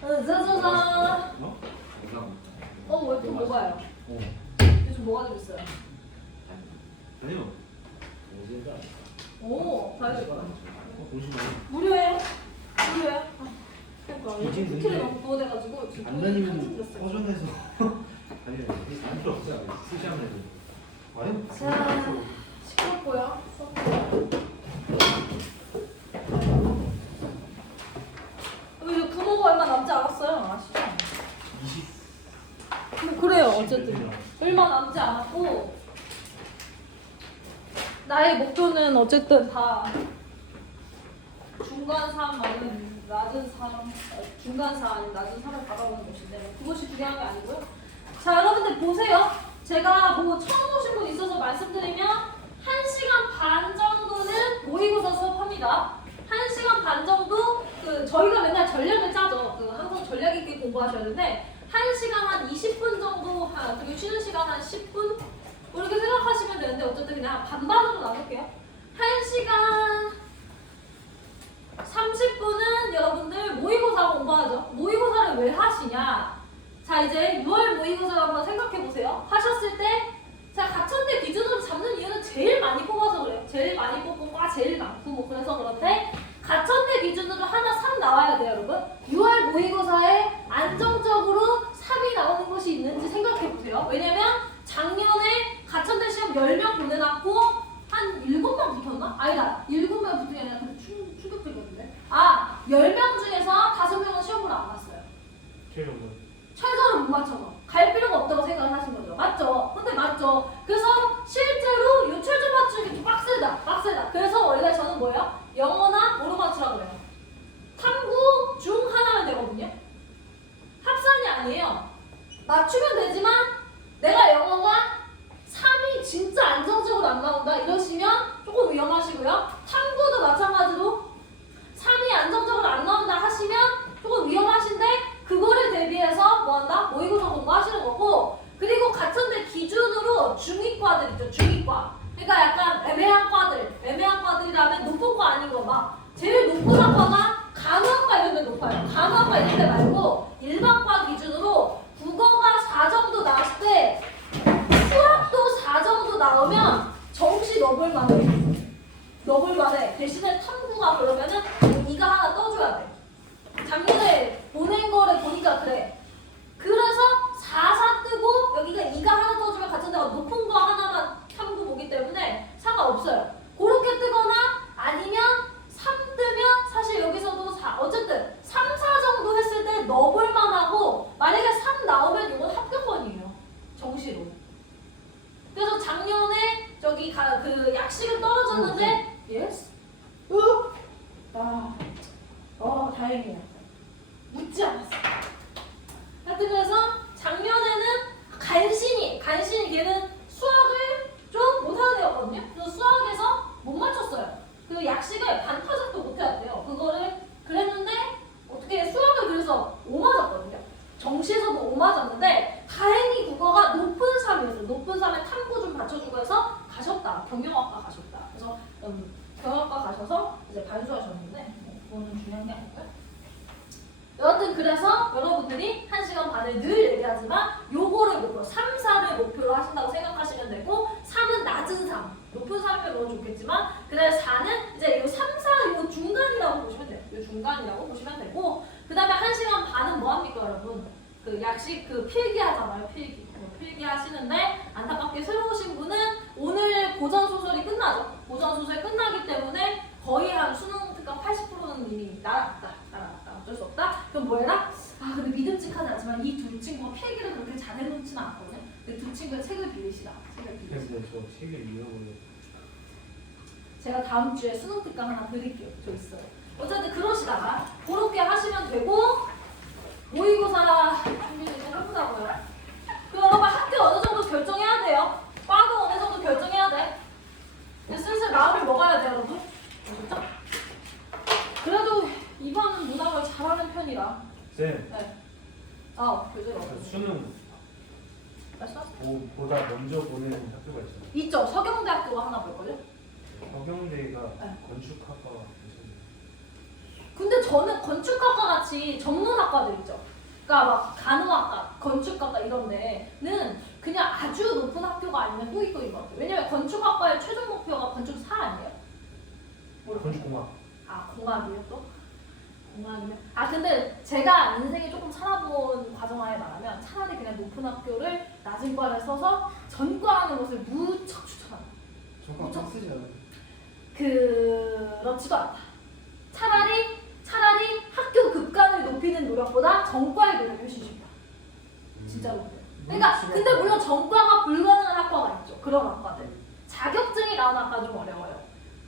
짜자잔. 왜 이렇게 뭐가요? 요즘 뭐가 들었어요? 아니요. 오, 다행이다. 무료예요? 무료예요? 그러니까 요즘 쿠키를 너무 구워대가지고 지금 안 다니면 허전해서. 아니요. 안 필요 없어요. 쓰지 않아요. 아니요. 자, 시끄럽고요. 이제 구모가 얼마 남지 않았어요. 아시죠? 20. 그래요. 어쨌든 얼마 남지 않았고 나의 목표는 어쨌든 다 중간3 아니면 낮은 3, 중간4 아니면 낮은 3을 받아오는 것인데 그것이 중요한 게 아니고요. 자, 여러분들 보세요. 제가 뭐 처음 오신 분 있어서 말씀드리면 1시간 반 정도는 모의고사 수업합니다. 1시간 반 정도 저희가 맨날 전략을 짜죠. 항상 전략 있게 공부하셔야 되는데 1시간 한 20분 정도 그리고 쉬는 시간 한 10분 이렇게 생각하시면 되는데 어쨌든 그냥 반반으로 나눌게요. 1시간 30분은 여러분들 모의고사 공부하죠. 모의고사를 왜 하시냐? 자, 이제 6월 모의고사 한번 생각해 보세요. 하셨을 때 자, 가천대 기준으로 잡는 이유는 제일 많이 뽑아서 그래요. 제일 많이 뽑고 과 제일 많고 뭐 그래서 그런데 가천대 기준으로 하나 3 나와야 돼요, 여러분. 6월 모의고사에 안정적으로 3이 나오는 것이 있는지 생각해 보세요. 왜냐면 작년에 가천대 시험 10명 보내놨고 한 7명 붙었나? 아니다. 7명 붙은 게 아니라 충격적이었는데. 10명 중에서 5명은 시험을 안 봤어요. 최저를 못 맞춰서 갈 필요가 없다고 생각을 하신 거죠. 맞죠? 근데 맞죠? 그래서 실제로 요 최저 맞추기 좀 빡세다. 그래서 원래 저는 뭐예요? 영어나 뭐로 맞추라고 그래요? 탐구 중 하나면 되거든요. 합산이 아니에요. 맞추면 되지만 내가 영어가 3이 진짜 안정적으로 안 나온다 이러시면 조금 위험하시고요. 탐구도 마찬가지로 3이 안정적으로 안 나온다 하시면 조금 위험하신데 그거를 대비해서 뭐한다? 모의고사 공부하시는 거고 그리고 가천대 기준으로 중위과들 있죠. 중위과. 그러니까 약간 애매한 과들이라면 높은 과 아닌 거 막 제일 높은 학과가 간호학과 이런 데 높아요. 간호학과 이런 데 말고 일반과 기준으로 국어가 4 정도 나왔을 때 수학도 4 정도 나오면 정시 넣어볼만해. 대신에 탐구가 그러면은 이가 하나 떠줘야 돼. 작년에 보낸 거를 보니까 그래. 그래서 4 뜨고 여기가 2가 하나 떠주면 가천대가 높은 거 하나만 탐구 보기 때문에 상관없어요. 그렇게 뜨거나 아니면 3 뜨면 사실 여기서도 어쨌든 3, 4 정도 했을 때 넣어볼만 하고 만약에 3 나오면 이건 합격권이에요. 정시로. 그래서 작년에 저기 그 약식은 떨어졌는데 예스? 다행이에요. 묻지 않았어. 하여튼 그래서 작년에는 간신히 걔는 수학을 좀 못하는 애였거든요. 그래서 수학에서 못 맞췄어요. 그 약식을 반타작도 못해왔대요. 그거를 그랬는데 어떻게 수학을 그래서 5 맞았거든요. 정시에서도 5 맞았는데 다행히 국어가 높은 3이었어요. 높은 3에 탐구 좀 받쳐주고 해서 가셨다. 경영학과 가셨다. 그래서 경영학과 가셔서 이제 반수하셨는데 그거는 중요한 게 아닐까요? 여하튼 그래서 여러분들이 1시간 반을 늘 얘기하지만 요거를 목표 3, 4를 목표로 하신다고 생각하시면 되고 3은 낮은 3, 높은 3이면 너무 좋겠지만 그 다음에 4는 이제 요 3, 4 요 중간이라고 보시면 돼요. 요 중간이라고 보시면 되고 그 다음에 1시간 반은 뭐합니까 여러분? 그 약식 필기 하잖아요. 필기 하시는데 안타깝게 새로 오신 분은 오늘 고전 소설이 끝나죠. 고전 소설이 끝나기 때문에 거의 한 수능 특강 80%는 이미 날아갔다. 어쩔 수 없다. 그럼 뭐 해라? 근데 믿음직하지 않지만 이 두 친구가 필기를 그렇게 잘해놓지는 않거든요. 근데 두 친구의 책을 빌리시다. 저 책을 읽어보려고. 제가 다음 주에 수능 특강 하나 드릴게요. 저 있어요. 어쨌든 그러시다가 그렇게 하시면 되고 모의고사 준비를 이제 해보자고요. 그리고 여러분 학교 어느 정도 결정해야 돼요. 과도 어느 정도 결정해야 돼. 이제 슬슬 마음을 먹어야 돼 여러분. 아셨죠? 그래도 이번 무당을 잘하는 편이라. 쌤. 네. 교재가 없어요. 수능 말씀하세요. 보다 먼저 보내는 학교가 있어요. 있죠. 서경대학교가 하나 볼걸요? 서경대가 네. 건축학과가 있어요. 근데 저는 건축학과 같이 전문학과 학과들 있죠. 그러니까 막 간호학과, 건축학과 이런 데는 그냥 아주 높은 학교가 아니면 후기급인 것 같아요. 왜냐면 건축학과의 최종 목표가 건축사 아니에요? 건축공학. 아, 공학이요 또? 공학이면? 아, 근데 제가 인생에 조금 살아본 과정하에 말하면 차라리 그냥 높은 학교를 낮은 과를 써서 전과하는 것을 무척 추천합니다. 저거 딱 쓰지 않아요? 그렇지도 않다. 차라리 학교 급간을 높이는 노력보다 전과의 노력이 훨씬 쉽다. 진짜로. 그러니까 근데 물론 전과가 불가능한 학과가 있죠. 그런 학과들. 자격증이 나오는 학과 좀 어려워요.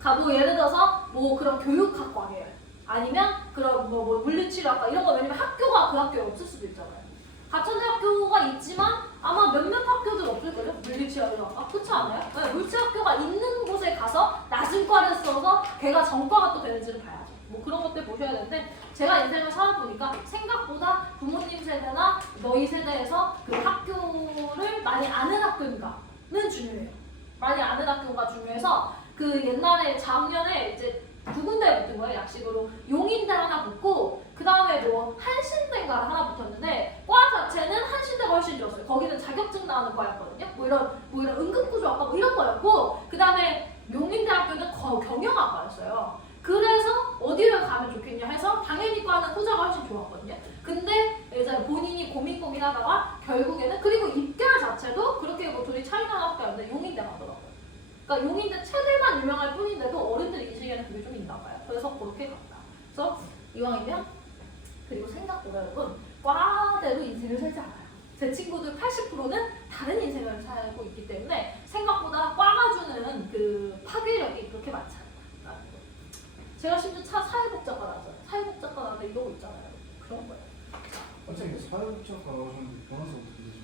뭐 예를 들어서 뭐 그런 교육학과예요. 아니면 그런 뭐 물리치료학과 이런 거 왜냐면 학교가 그 학교에 없을 수도 있잖아요. 가천대 학교가 있지만 아마 몇몇 학교들 없을걸요? 물리치료학과 그렇지 않아요? 네, 물리치료학교가 있는 곳에 가서 낮은 과를 써서 걔가 전과가 또 되는지를 봐야죠. 뭐 그런 것들 보셔야 되는데 제가 인생을 살아보니까 생각보다 부모님 세대나 너희 세대에서 그 학교를 많이 아는 학교인가는 중요해요. 많이 아는 학교가 중요해서 그 옛날에 작년에 이제 두 군데 붙은 거예요. 약식으로 용인대 하나 붙고 그 다음에 뭐 한신대인가 하나 붙었는데 과 자체는 한신대가 훨씬 좋았어요. 거기는 자격증 나오는 과였거든요. 뭐 이런 응급구조학과 뭐 이런 거였고 그 다음에 용인대학교는 경영학과였어요. 그래서 어디를 가면 좋겠냐 해서 당연히 과는 후자가 훨씬 좋았거든요. 근데 이제 본인이 고민하다가 결국에는 그리고 입결 자체도 그렇게 뭐 둘이 차이 나는 학교였는데 용인대 가더라고요. 그러니까 용인대 체대만 유명할 뿐인데도 어른들 인식에는 그게 좀 있나 봐요. 그래서 그렇게 갔다. 그래서 이왕이면 그리고 생각보다 여러분 과대로 인생을 살지 않아요. 제 친구들 80%는 다른 인생을 살고 있기 때문에 생각보다 과가 주는 그 파괴력이 그렇게 많지 않다. 제가 심지어 사회복지학과 나왔잖아요. 사회복지학과 나왔는데 이러고 있잖아요. 그런 거예요. 선생님 사회복지학과 나오셨는데 변호사 어떻게 되죠?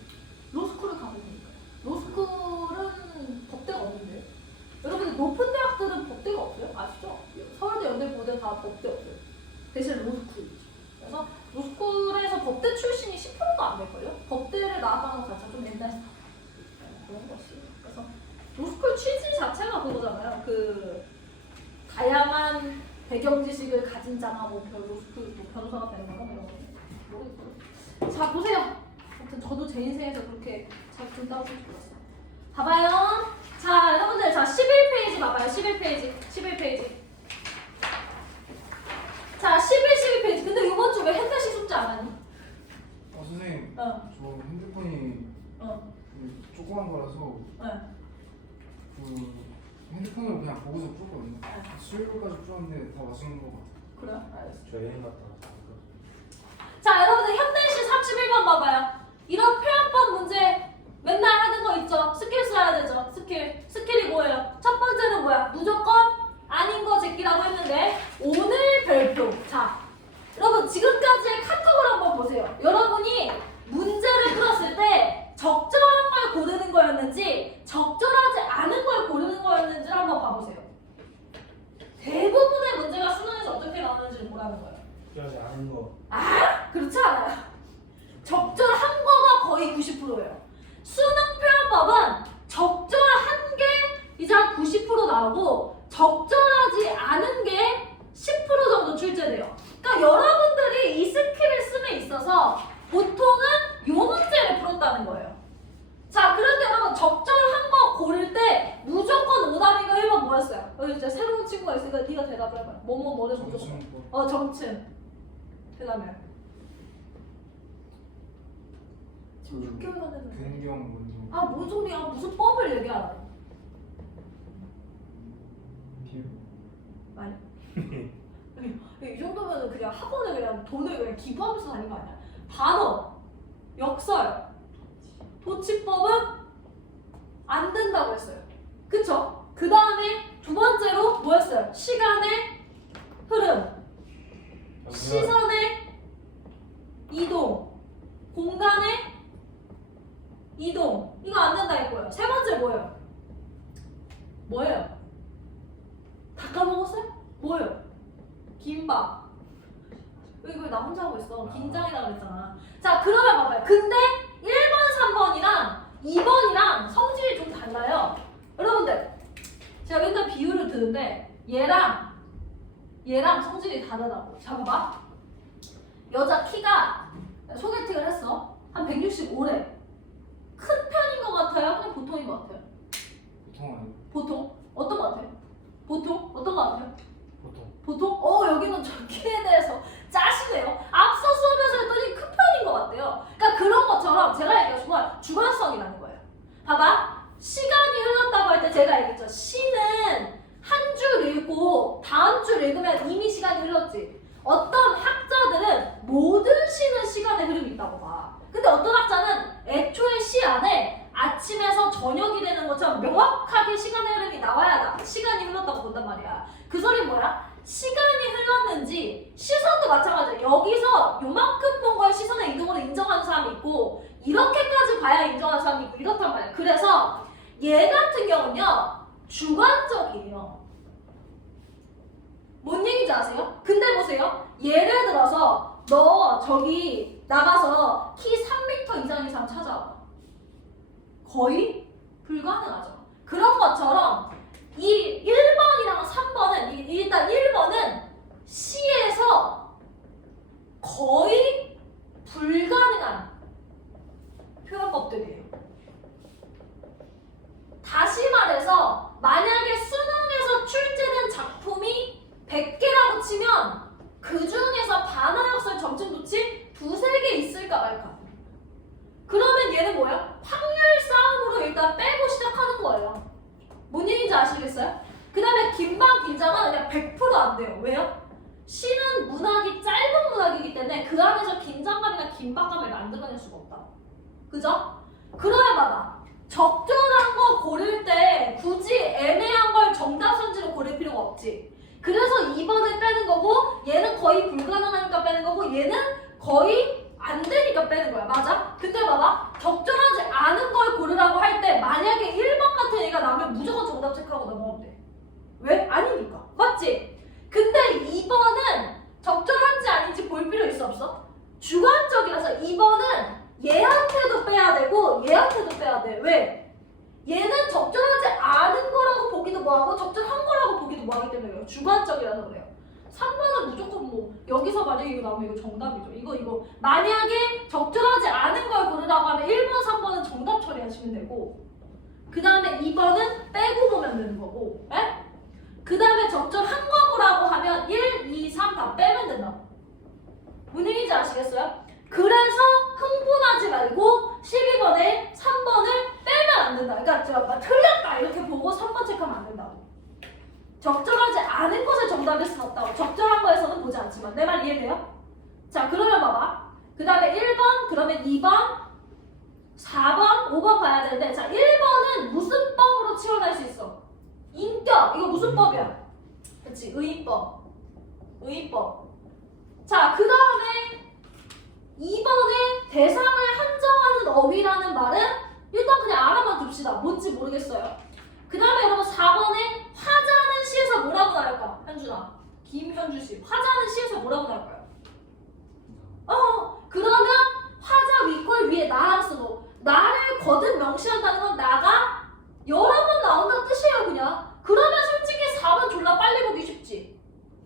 로스쿨을 가고 있으니까요. 로스쿨은 법대가 없는데 여러분 높은 대학들은 법대가 없어요? 아시죠? 서울대, 연대, 고대 다 법대 없어요. 대신 로스쿨이죠. 그래서 로스쿨에서 법대 출신이 10%도 안 될걸요? 법대를 나왔다는 것 자체가 좀 옛날 스타일. 그런 것이. 그래서 로스쿨 취지 자체가 그거잖아요. 그 다양한 배경 지식을 가진 자가 뭐 로스쿨 뭐 변호사가 되는 거나 이런 거 모르겠어요. 자 보세요. 아무튼 저도 제 인생에서 그렇게 잘 준다고 생각했어요. 봐봐요. 자 여러분들 자 11페이지 봐봐요. 11페이지. 자 12페이지. 근데 이번 주 왜 핸드식 숙제 안 하니? 선생님 저 핸드폰이 조그만 거라서 그 핸드폰으로 그냥 보고서 풀거든요. 수요일까지 풀었는데 다 맞추는 거 같아요. 그래? 알겠어. 저 여행 갔다 왔어요. 자 여러분들 현대시 31번 봐봐요. 이런 표현법 문제 맨날 하는 거 있죠. 스킬 써야 되죠. 스킬이 뭐예요? 첫 번째는 뭐야? 무조건 아닌 거 제끼라고 했는데 오늘 별표. 자 여러분 지금까지의 카톡을 한번 보세요. 여러분이 문제를 풀었을 때 적절한 걸 고르는 거였는지 적절하지 않은 걸 고르는 거였는지를 한번 봐보세요. 대부분의 문제가 수능에서 어떻게 나오는지를 보라는 거예요. 그러지 않은 거. 그렇지 않아요. 적절한 거가 거의 90%예요. 수능 표현법은 적절한 게 이제 한 90% 나오고 적절하지 않은 게 10% 정도 출제돼요. 그러니까 여러분들이 이 스킬을 씀에 있어서 보통은 이 문제를 풀었다는 거예요. 자, 그런데 여러분 적절한 거 고를 때 무조건 오답인 거 1번 뭐였어요? 여기 이제 새로운 친구가 있으니까 네가 대답을 해봐요. 뭐는 무조건. 정침. 그 다음에 지금 6개월 전에 근경 문종. 뭔 소리야? 무슨 법을 얘기하라. 비유. 아니. 이 정도면 그냥 학원에 그냥 돈을 그냥 기부하면서 다닌 거 아니야? 단어, 역설, 도치법은 안 된다고 했어요. 그쵸? 그 다음에 두 번째로 뭐였어요? 시간의 흐름, 시선의 이동, 공간의 이동. 이거 안 된다 했고요. 세 번째 뭐예요? 다 까먹었어요? 뭐예요? 김밥. 이거 나 혼자 하고 있어. 긴장이라 그랬잖아. 자, 그러면 봐봐요. 근데 1번, 3번이랑 2번이랑 성질이 좀 달라요. 여러분들, 제가 맨날 비유를 드는데 얘랑 성질이 다르다고. 자, 봐봐. 여자 키가 소개팅을 했어. 한 165래. 큰 편인 것 같아요? 그냥 보통인 것 같아요? 보통 아니고 보통? 어떤 것 같아요? 보통? 어떤 것 같아요? 보통. 보통? 여기는 저 키에 대해서 짜시네요. 앞서 수업에서 했더니 큰 편인 것 같아요. 그러니까 그런 것처럼 제가 얘기한 정말 주관성이라는 거예요. 봐봐. 시간이 흘렀다고 할 때 제가 얘기했죠. 시는 한 줄 읽고 다음 줄 읽으면 이미 시간이 흘렀지. 어떤 학자들은 모든 시는 시간의 흐름이 있다고 봐. 근데 어떤 학자는 애초에 시 안에 아침에서 저녁이 되는 것처럼 명확하게 시간의 흐름이 나와야 시간이 흘렀다고 본단 말이야. 그 소리는 뭐야? 시간이 흘렀는지 시선도 마찬가지야. 여기서 요만큼 본 걸 시선의 이동으로 인정하는 사람이 있고 이렇게까지 봐야 인정하는 사람이 있고 이렇단 말이야. 그래서 얘 같은 경우는요 주관적이에요. 뭔 얘기인지 아세요? 근데 보세요. 예를 들어서 너 저기 나가서 키 3m 이상인 사람 찾아와. 거의 불가능하죠. 그런 것처럼 이 1번이랑 3번은 일단 1번은 시에서 거의 불가능한 표현법들이에요. 다시 말해서 만약에 수능에서 출제된 작품이 100개라고 치면 그 중에서 반화역설 점층도치 2-3개 있을까 말까. 그러면 얘는 뭐야? 확률 싸움으로 일단 빼고 시작하는 거예요. 뭔 얘기인지 아시겠어요? 그 다음에 긴방 긴장은 그냥 100% 안 돼요. 왜요? 시는 문학이 짧은 문학이기 때문에 그 안에서 긴장감이나 긴박감을 만들어낼 수가 없다. 그죠? 그러면 봐봐. 적절한 거 고를 때 굳이 애매한 걸 정답 선지로 고를 필요가 없지. 그래서 2번을 빼는 거고 얘는 거의 불가능하니까 빼는 거고 얘는 거의 안 되니까 빼는 거야. 맞아? 근데 봐봐. 적절하지 않은 걸 고르라고 할 때 만약에 1번 같은 얘가 나오면 무조건 정답 체크하고 넘어가면 돼. 왜? 아니니까. 맞지? 근데 2번은 적절한지 아닌지 볼 필요 있어 없어? 주관적이라서 2번은 얘한테도 빼야 되고 얘한테도 빼야 돼. 왜? 얘는 적절하지 않은 거라고 보기도 뭐하고 적절한 거라고 보기도 뭐하기 때문에 그래요. 주관적이라서 그래요. 3번은 무조건 뭐 여기서 만약에 이거 나오면 이거 정답이죠. 이거 만약에 적절하지 않은 걸 고르라고 하면 1번, 3번은 정답 처리하시면 되고 그 다음에 2번은 빼고 보면 되는 거고 그 다음에 적절한 거 보라고 하면 1, 2, 3 다 빼면 된다고. 뭔 얘기인지 아시겠어요? 그래서 흥분하지 말고 12번에 3번을 빼면 안 된다. 그러니까 제가 틀렸다 이렇게 보고 3번 체크하면 안 된다고. 적절하지 않은 것을 정답일 수는 없다고. 적절한 거에서는 보지 않지만. 내 말 이해돼요? 자, 그러면 봐봐. 그 다음에 1번, 그러면 2번, 4번, 5번 봐야 되는데 자, 1번은 무슨 법으로 치환할 수 있어? 인격! 이거 무슨 법이야? 그치, 의인법. 의인법. 자, 그 다음에 2번에 대상을 한정하는 어휘라는 말은 일단 그냥 알아만 둡시다. 뭔지 모르겠어요. 그 다음에 여러분 4번에 화자는 시에서 뭐라고 나올까? 현준아, 김현주 씨. 화자는 시에서 뭐라고 나올까요? 그러면 화자 위꼴 위에 나를 쓰고 나를 거듭 명시한다는 건 나가 여러 번 나온다는 뜻이에요 그냥. 그러면 솔직히 4번 졸라 빨리 보기 쉽지.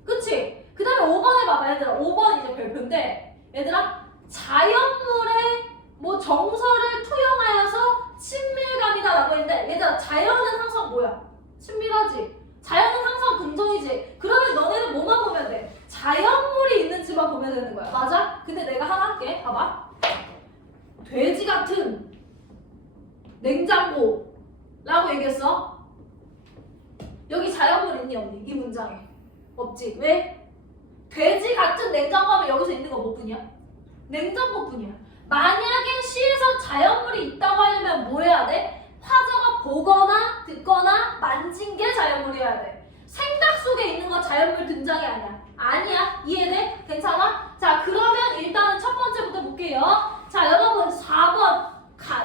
그치? 그 다음에 5번에 봐봐 얘들아. 5번 이제 별표인데 얘들아 자연물의 뭐 정서를 투영하여서 친밀감이다 라고 했는데 얘들아 자연은 항상 뭐야? 친밀하지. 자연은 항상 긍정이지. 그러면 너네는 뭐만 보면 돼? 자연물이 있는지만 보면 되는 거야. 맞아? 근데 내가 하나 할게. 봐봐. 돼지 같은 냉장고 라고 얘기했어. 여기 자연물 있니 없니? 이 문장에 없지. 왜? 돼지 같은 냉장고 하면 여기서 있는 거 뭐뿐이야? 냉장고뿐이야. 만약에 시에서 자연물이 있다고 하려면 뭐 해야 돼? 화자가 보거나 듣거나 만진 게 자연물이어야 돼. 생각 속에 있는 거 자연물 등장이 아니야. 아니야. 이해돼? 괜찮아? 자, 그러면 일단은 첫 번째부터 볼게요. 자, 여러분 4번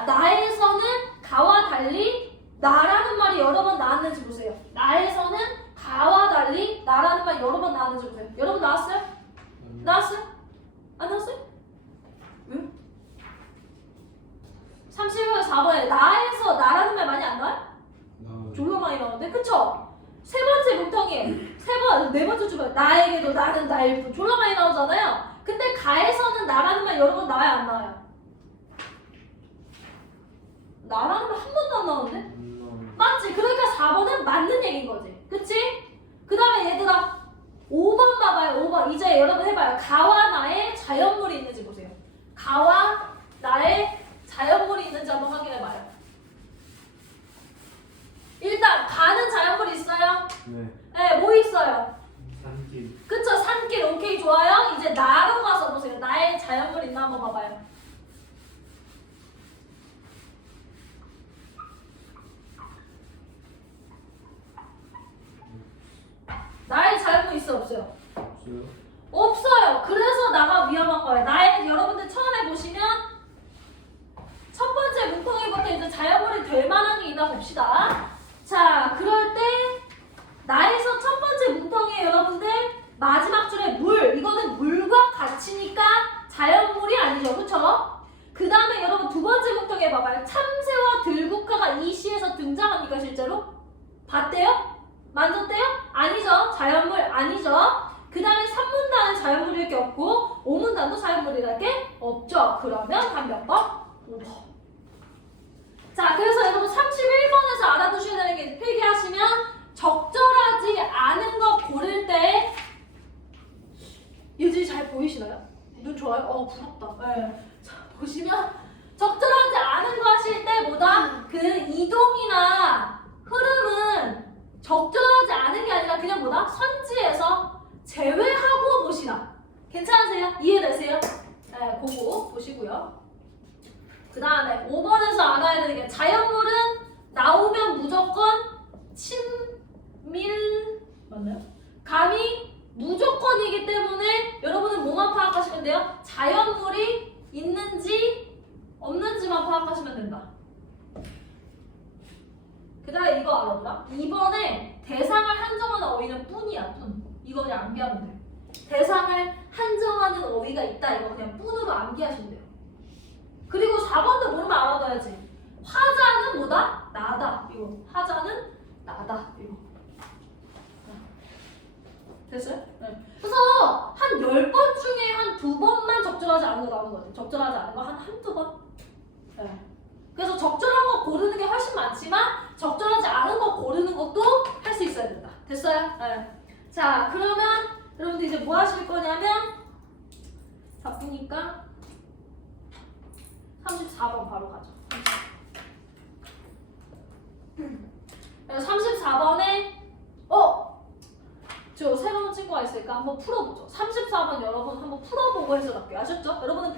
나에서는 가와 달리 나라는 말이 여러 번 나왔는지 보세요. 나에서는 가와 달리 나라는 말이 여러 번 나왔는지 보세요. 여러분 나왔어요? 나왔어요? 안 나왔어요? 왜? 31번에 4번에 나에서 나라는 말 많이 안 나와요? 졸라 많이 나오는데? 그쵸? 세 번째 뭉텅이 네 번째 주변 나에게도 나는 나일 뿐 졸라 많이 나오잖아요. 근데 4에서는 나라는 말 여러분 나와요 안 나와요? 나라는 말 한 번도 안 나오는데? 맞지? 그러니까 4번은 맞는 얘기인 거지. 그치? 그 다음에 얘들아 5번 봐봐요. 5번 이제 여러분 해봐요. 가와 나의 자연물이 있는지 보세요. 가와 나의 자연물이 있는지 한번 확인해봐요. 일단 가는 자연물이 있어요? 네. 네, 뭐 있어요? 산길. 그쵸? 산길 오케이 좋아요. 이제 나로 가서 보세요. 나의 자연물 있나 한번 봐봐요. 나의 자연물 있어 없어요? 없어요? 없어요. 그래서 나가 위험한 거예요. 나의 여러분들 처음에 보시면 첫 번째 문통일부터 이제 자연물이 될 만한 게 있나 봅시다. 자, 그럴 때 나에서 첫 번째 문통이 여러분들 마지막 줄에 물, 이거는 물과 같이니까 자연물이 아니죠, 그쵸? 그 다음에 여러분 두 번째 문통에 봐봐요. 참새와 들국화가 이 시에서 등장합니까 실제로? 봤대요? 만졌대요? 아니죠. 자연물 아니죠. 그 다음에 3문단은 자연물일 게 없고 5문단도 자연물이랄 게 없죠. 그러면 한 몇 번? 5번. 자, 그래서 여러분 31번에서 알아두셔야 되는 게 필기하시면 적절하지 않은 거 고를 때 예진이 잘 보이시나요? 눈 좋아요? 부럽다. 네. 자, 보시면 적절하지 않은 거 하실 때 뭐다? 그 이동이나 흐름은 적절하지 않은 게 아니라 그냥 뭐다? 선지에서 제외하고 보시나. 괜찮으세요? 이해되세요? 네, 그거 보시고요. 그 다음에 5번에서 알아야 되는 게 자연물은 나오면 무조건 친밀 맞나요? 감이 무조건이기 때문에 여러분은 뭐만 파악하시면 돼요? 자연물이 있는지 없는지만 파악하시면 된다. 그 다음에 이거 알았나? 2번에 대상을 한정하는 어휘는 뿐이야, 뿐. 이거 그냥 암기하면 돼. 대상을 한정하는 어휘가 있다. 이거 그냥 뿐으로 암기하시면 돼요. 그리고 4번도 모르면 알아둬야지. 화자는 뭐다? 나다. 이거. 화자는 나다. 이거. 됐어요? 네. 그래서 한 10번 중에 한 2번만 적절하지 않은 거 나오는 거지. 적절하지 않은 거 한 한두 번? 네. 그래서 적절한 거 고르는 게 훨씬 많지만 적절하지 않은 거 고르는 것도 할 수 있어야 된다. 됐어요? 네. 자, 그러면 여러분들 이제 뭐 하실 거냐면 바쁘니까 34번 바로 가죠. 34번에 저 새로운 친구가 있으니까 한번 풀어보죠. 34번 여러분 한번 풀어보고 해서 갈게요. 아셨죠? 여러분은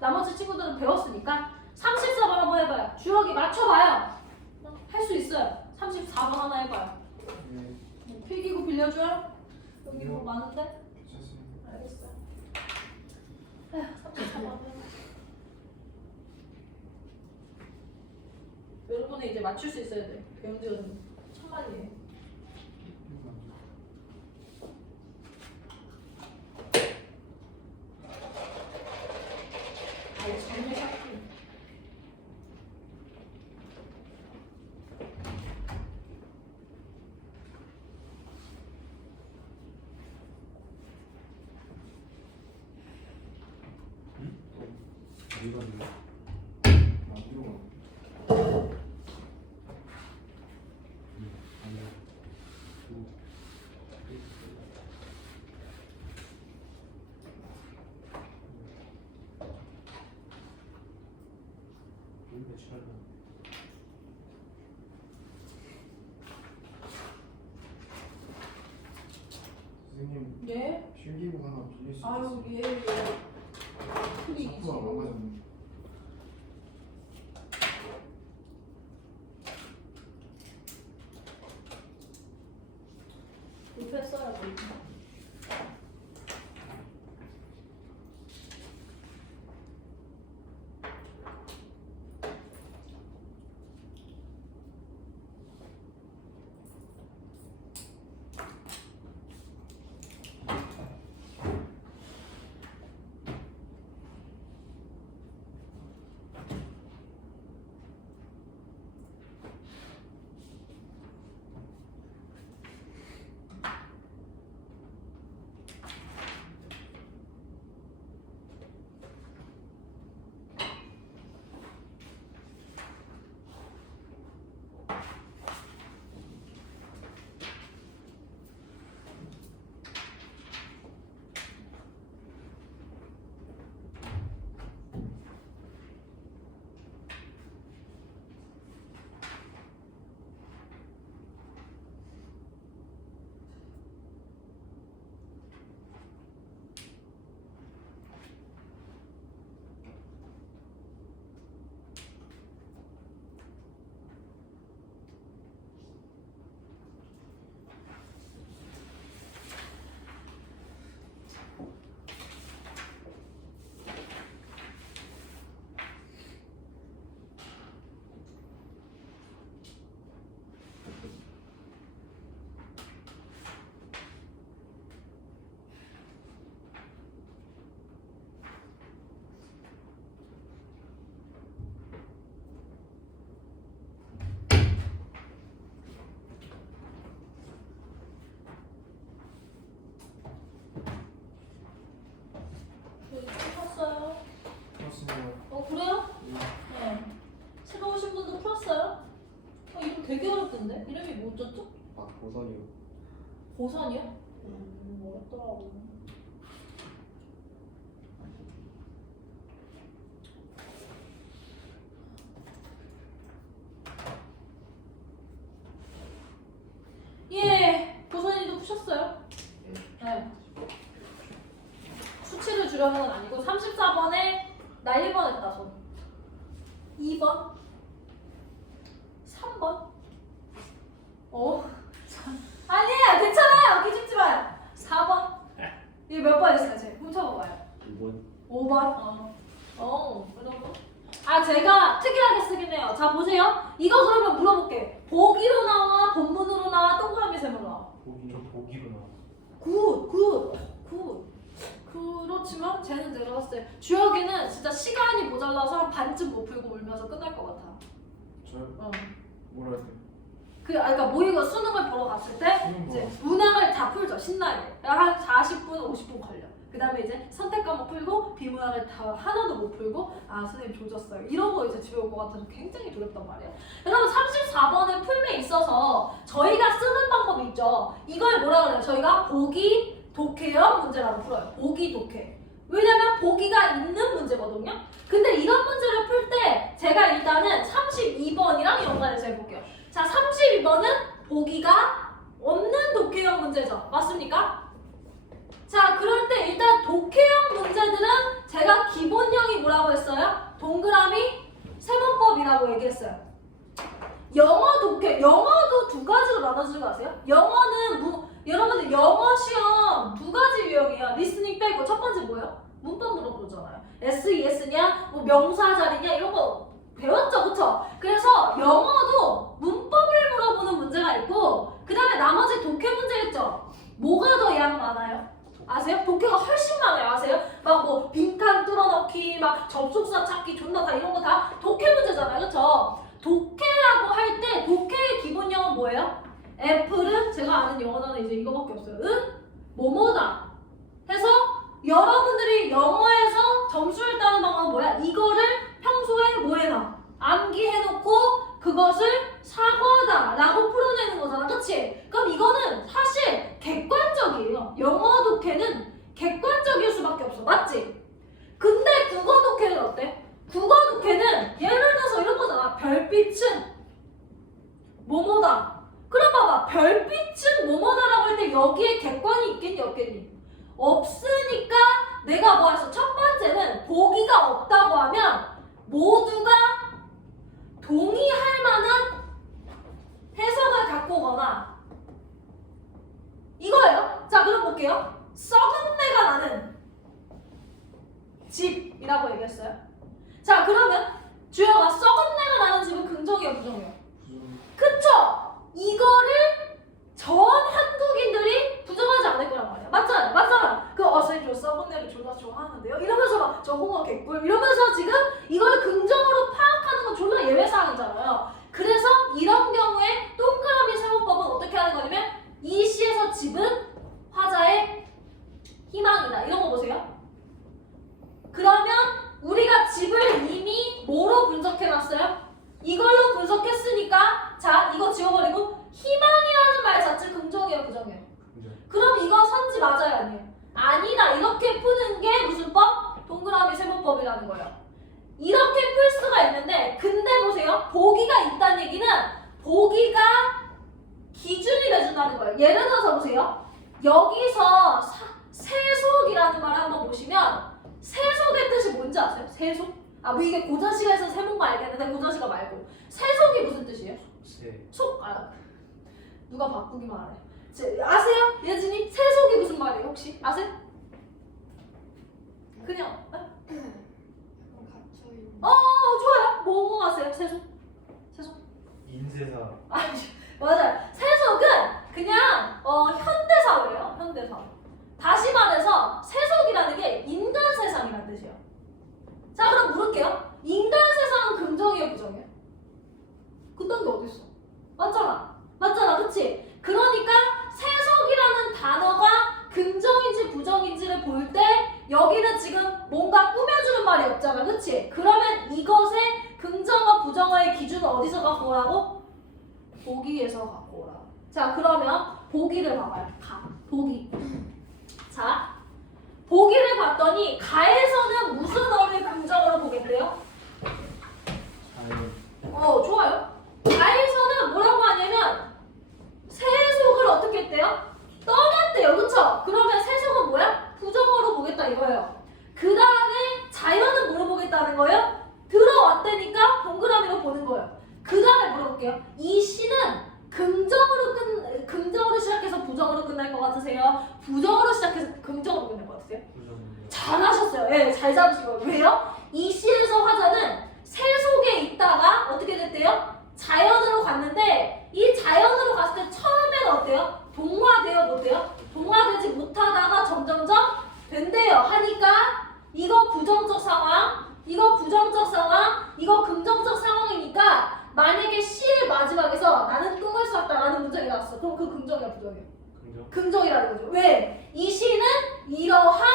나머지 친구들은 배웠으니까 34번 한번 해봐요. 주혁이 맞춰봐요. 할 수 있어요. 34번 하나 해봐요. 네. 필기구 빌려줘요? 여기 뭐 많은데? 괜찮습니다. 알겠어요. 에휴, 34번 여러분은 이제 맞출 수 있어야 돼. 배움들은 천만이에요. 아이 정말 삭히. 이거는 선생님 예? 필기구 하나 빌릴 수 아유 있어요? 예. 근데 이게 사프가 지금 망가졌네. 급했어요. 왔습니다. 그래요? 네. 새로 오신 분도 풀었어요? 이름 되게 어렵던데? 이름이 뭐였죠? 아 고선이요. 고선이요? 어렵더라고. 예, 고선이도 푸셨어요? 네. 수치를 주려는 건 아니고 34번에 나 1번 했다 손. 2번 3번 아니에요 괜찮아요 기죽지 마요 4번 이게 몇 번 했어요 제가 훔쳐봐봐요 2번. 5번 그러고 제가 특이하게 쓰긴 해요. 자 보세요 이거 그러면 물어볼게 보기로 나와 본문으로 나와 동그라미 세모 나와 저 보기로 나왔어. 굿 그렇지만 쟤는 내가 봤을 때 주혁이는 진짜 시간이 모자라서 한 반쯤 못 풀고 울면서 끝날 것 같아. 저요? 뭐라 해야 돼? 그러니까 모의고 수능을 보러 갔을 때 수능 이제 보러 문항을 다 풀죠 신나게. 한 40분, 50분 걸려. 그 다음에 이제 선택 과목 풀고 비문항을 다 하나도 못 풀고 선생님 조졌어요. 이런 거 이제 집에 올 것 같아서 굉장히 두렵단 말이에요. 그럼 34번의 풀매에 있어서 저희가 쓰는 방법이 있죠. 이걸 뭐라 그래요? 저희가 보기 독해형 문제라고 풀어요. 보기 독해. 왜냐면 보기가 있는 문제거든요. 근데 이런 문제를 풀 때 제가 일단은 32번이랑 연관해서 해볼게요. 자, 32번은 보기가 없는 독해형 문제죠. 맞습니까? 자, 그럴 때 일단 독해형 문제들은 제가 기본형이 뭐라고 했어요? 동그라미 세문법이라고 얘기했어요. 영어 독해, 영어도 두 가지로 나눠지는 거 아세요? 영어는 여러분들 영어 시험 두 가지 유형이에요. 리스닝 빼고 첫 번째 뭐예요? 문법 물어보잖아요. SES냐, 뭐 명사 자리냐 이런 거 배웠죠, 그쵸? 그래서 영어도 문법을 물어보는 문제가 있고 그 다음에 나머지 독해 문제겠죠? 뭐가 더 양 많아요? 아세요? 독해가 훨씬 많아요. 아세요? 막 뭐 빈칸 뚫어넣기, 막 접속사 찾기, 존나 다 이런 거 다 독해 문제잖아요, 그쵸? 독해라고 할 때 독해의 기본형은 뭐예요? 애플은 제가 아는 영어 단어 이제 이거밖에 없어요. 뭐뭐다 해서 여러분들이 영어에서 점수를 따는 방법은 뭐야? 이거를 평소에 뭐 해놔? 암기해놓고 그것을 사과다 라고 풀어내는 거잖아. 그치? 그럼 이거는 사실 객관적이에요. 영어 독해는 객관적일 수밖에 없어. 맞지? 근데 국어 독해는 어때? 국어 독해는 예를 들어서 이런 거잖아. 별빛은 뭐뭐다. 그럼 봐봐. 별빛은 뭐뭐다라고 할 때 여기에 객관이 있겠니 없겠니? 없으니까 내가 뭐 했어? 첫 번째는 보기가 없다고 하면 모두가 동의할 만한 해석을 갖고 오거나 이거예요. 자 그럼 볼게요. 썩은 내가 나는 집이라고 얘기했어요. 자 그러면 주영아 썩은 내가 나는 집은 긍정이야 부정이야? 그쵸? 이거를 전 한국인들이 부정하지 않을 거란 말이야. 맞잖아, 맞잖아. 선생님 저 썩은 내를 졸라 좋아하는데요? 이러면서 막 저 홍어 개꿀 이러면서 지금 이걸 긍정으로 파악하는 건 졸라 예외사항이잖아요. 그래서 이런 경우에 동그라미 세모법은 어떻게 하는 거냐면 이 시에서 집은 화자의 희망이다. 이런 거 보세요. 그러면 우리가 집을 이미 뭐로 분석해놨어요? 이걸로 분석했으니까 자 이거 지워버리고 희망이라는 말 자체 긍정이에요 부정이에요? 그럼 이거 선지 맞아요 아니에요? 아니다. 이렇게 푸는 게 무슨 법? 동그라미 세모법이라는 거예요. 이렇게 풀 수가 있는데 근데 보세요. 보기가 있다는 얘기는 보기가 기준이 돼준다는 거예요. 예를 들어서 보세요. 여기서 세속이라는 말 한번 보시면 세속의 뜻이 뭔지 아세요? 세속? 뭐 이게 고전시가에서 세모인 거 알겠는데 고전시가 말고 세속이 무슨 뜻이에요? 속? 누가 바꾸기만 하네. 아세요? 예진이? 세속이 무슨 말이에요 혹시? 아세요? 그냥 좋아요. 뭐 아세요? 세속? 인쇄사. 맞아요. 세속은 그냥 현대사회예요. 현대사회. 다시 말해서 세속이라는 게 인간 세상이라는 뜻이에요. 자 그럼 물을게요. 인간 세상은 긍정이에요 부정이에요? 그딴 게 어딨어? 맞잖아 그치? 그러니까 세속이라는 단어가 긍정인지 부정인지를 볼 때 여기는 지금 뭔가 꾸며주는 말이에요 없잖아. 그치? 그러면 이것의 긍정어, 부정어의 기준은 어디서 갖고 오라고? 보기에서 갖고 오라. 자, 그러면 보기를 봐봐요. 보기. 자, 보기를 봤더니 가에서는 무슨 어를 긍정어로 보겠대요? 자연. 좋아요. 가에서는 뭐라고 하냐면 세속을 어떻게 했대요? 떠났대요. 그쵸? 그러면 세속은 뭐야? 부정어로 보겠다 이거예요. 그 다음에 자연은 뭐로 보겠다는 거예요? 들어왔다니까 동그라미로 보는 거예요. 그 다음에 물어볼게요. 이 시는 긍정으로 시작해서 부정으로 끝날 것 같으세요? 부정으로 시작해서 긍정으로 끝날 것 같으세요? 부정. 잘하셨어요. 예, 잘 잡으시고요. 왜요? 이 시에서 화자는 세속에 있다가 어떻게 됐대요? 자연으로 갔는데 이 자연으로 갔을 때 처음에는 어때요? 동화돼요? 못돼요? 동화되지 못하다가 점점점 된대요. 하니까 이거 부정적 상황, 이거 부정적 상황, 이거 긍정적 상황이니까 만약에 시의 마지막에서 나는 꿈을 꿨다라는 문장이 나왔어. 그럼 그 긍정이야, 부정이야? 긍정. 긍정이라는 거죠. 왜? 이 시는 이러한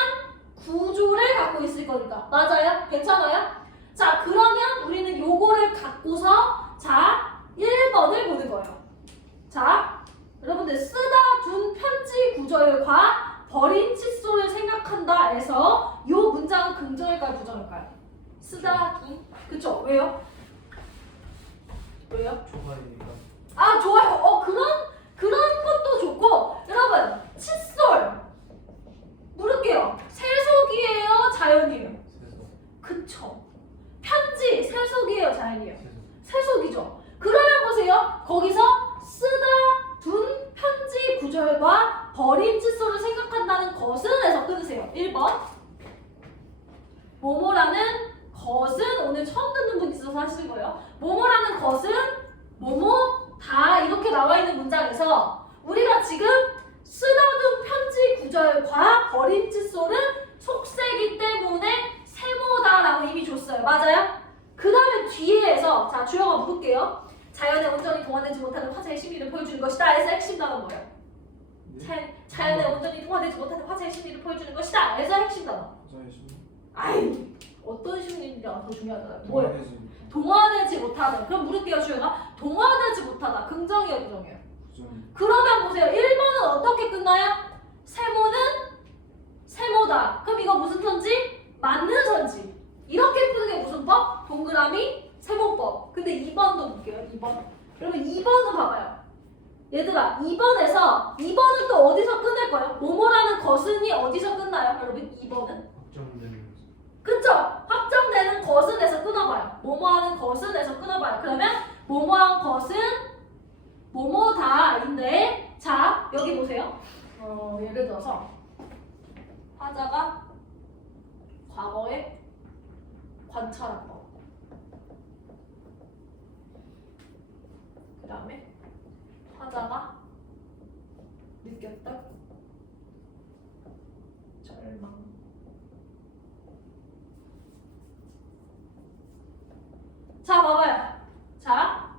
구조를 갖고 있을 거니까. 맞아요? 괜찮아요? 자, 그러면 우리는 요거를 갖고서 자, 1번을 보는 거예요. 자, 여러분들 쓰다 둔 편지 구절과 버린 칫솔을 생각한다 해서 요 문장은 긍정일까요? 부정일까요? 쓰다 둔? 그쵸? 왜요? 왜요? 초과이니까. 아, 좋아요. 그런 것도 좋고, 여러분, 칫솔 물을게요. 세속이에요, 자연이에요? 세속. 그쵸. 편지 세속이에요, 자연이에요? 세속. 세속이죠. 그러면 보세요. 거기서 쓰다 둔 편지 구절과 버린 칫솔을 생각한다는 것은 에서 끊으세요. 1번. 뭐뭐라는 것은 오늘 처음 듣는 분 있어서 하시는 거예요. 뭐뭐라는 것은 뭐뭐 다 이렇게 나와 있는 문장에서 우리가 지금 쓰다 둔 편지 구절과 버린 칫솔은 속세기 때문에 세모다라고 이미 줬어요. 맞아요? 그 다음에 뒤에서 자 주어가 물을게요. 자연의 온전히 동화되지 못하는 화자의 심리를 보여주는 것이다. 해서 핵심 단어 뭐예요? 자연의 온전히 동화되지 못하는 화자의 심리를 보여주는 것이다. 해서 핵심 단어. 저의 심리. 아이 어떤 심리가 더 중요하잖아요. 뭐예요? 동화되지 동화되지 못하는. 그럼 물을게요. 주어가 동화되지 못하다. 긍정이에요, 부정이에요? 부정. 그러면 보세요. 1번은 어떻게 끝나요? 세모는 세모다. 그럼 이거 무슨 편지? 맞는 선지. 이렇게 푸는 게 무슨 법? 동그라미 세모법. 근데 2번도 볼게요. 2번. 그러면 2번은 봐봐요. 얘들아 2번은 또 어디서 끝낼 거예요? 뭐뭐라는 것은이 어디서 끝나요? 여러분 2번은? 확정되는. 그쵸? 확정되는 것은에서 끊어봐요. 뭐뭐하는 것은에서 끊어봐요. 그러면 뭐뭐한 것은 뭐뭐다인데 자 여기 보세요. 예를 들어서 화자가 과거에 관찰한 거. 그 다음에 화자가 느꼈던 절망. 자, 봐봐요. 자,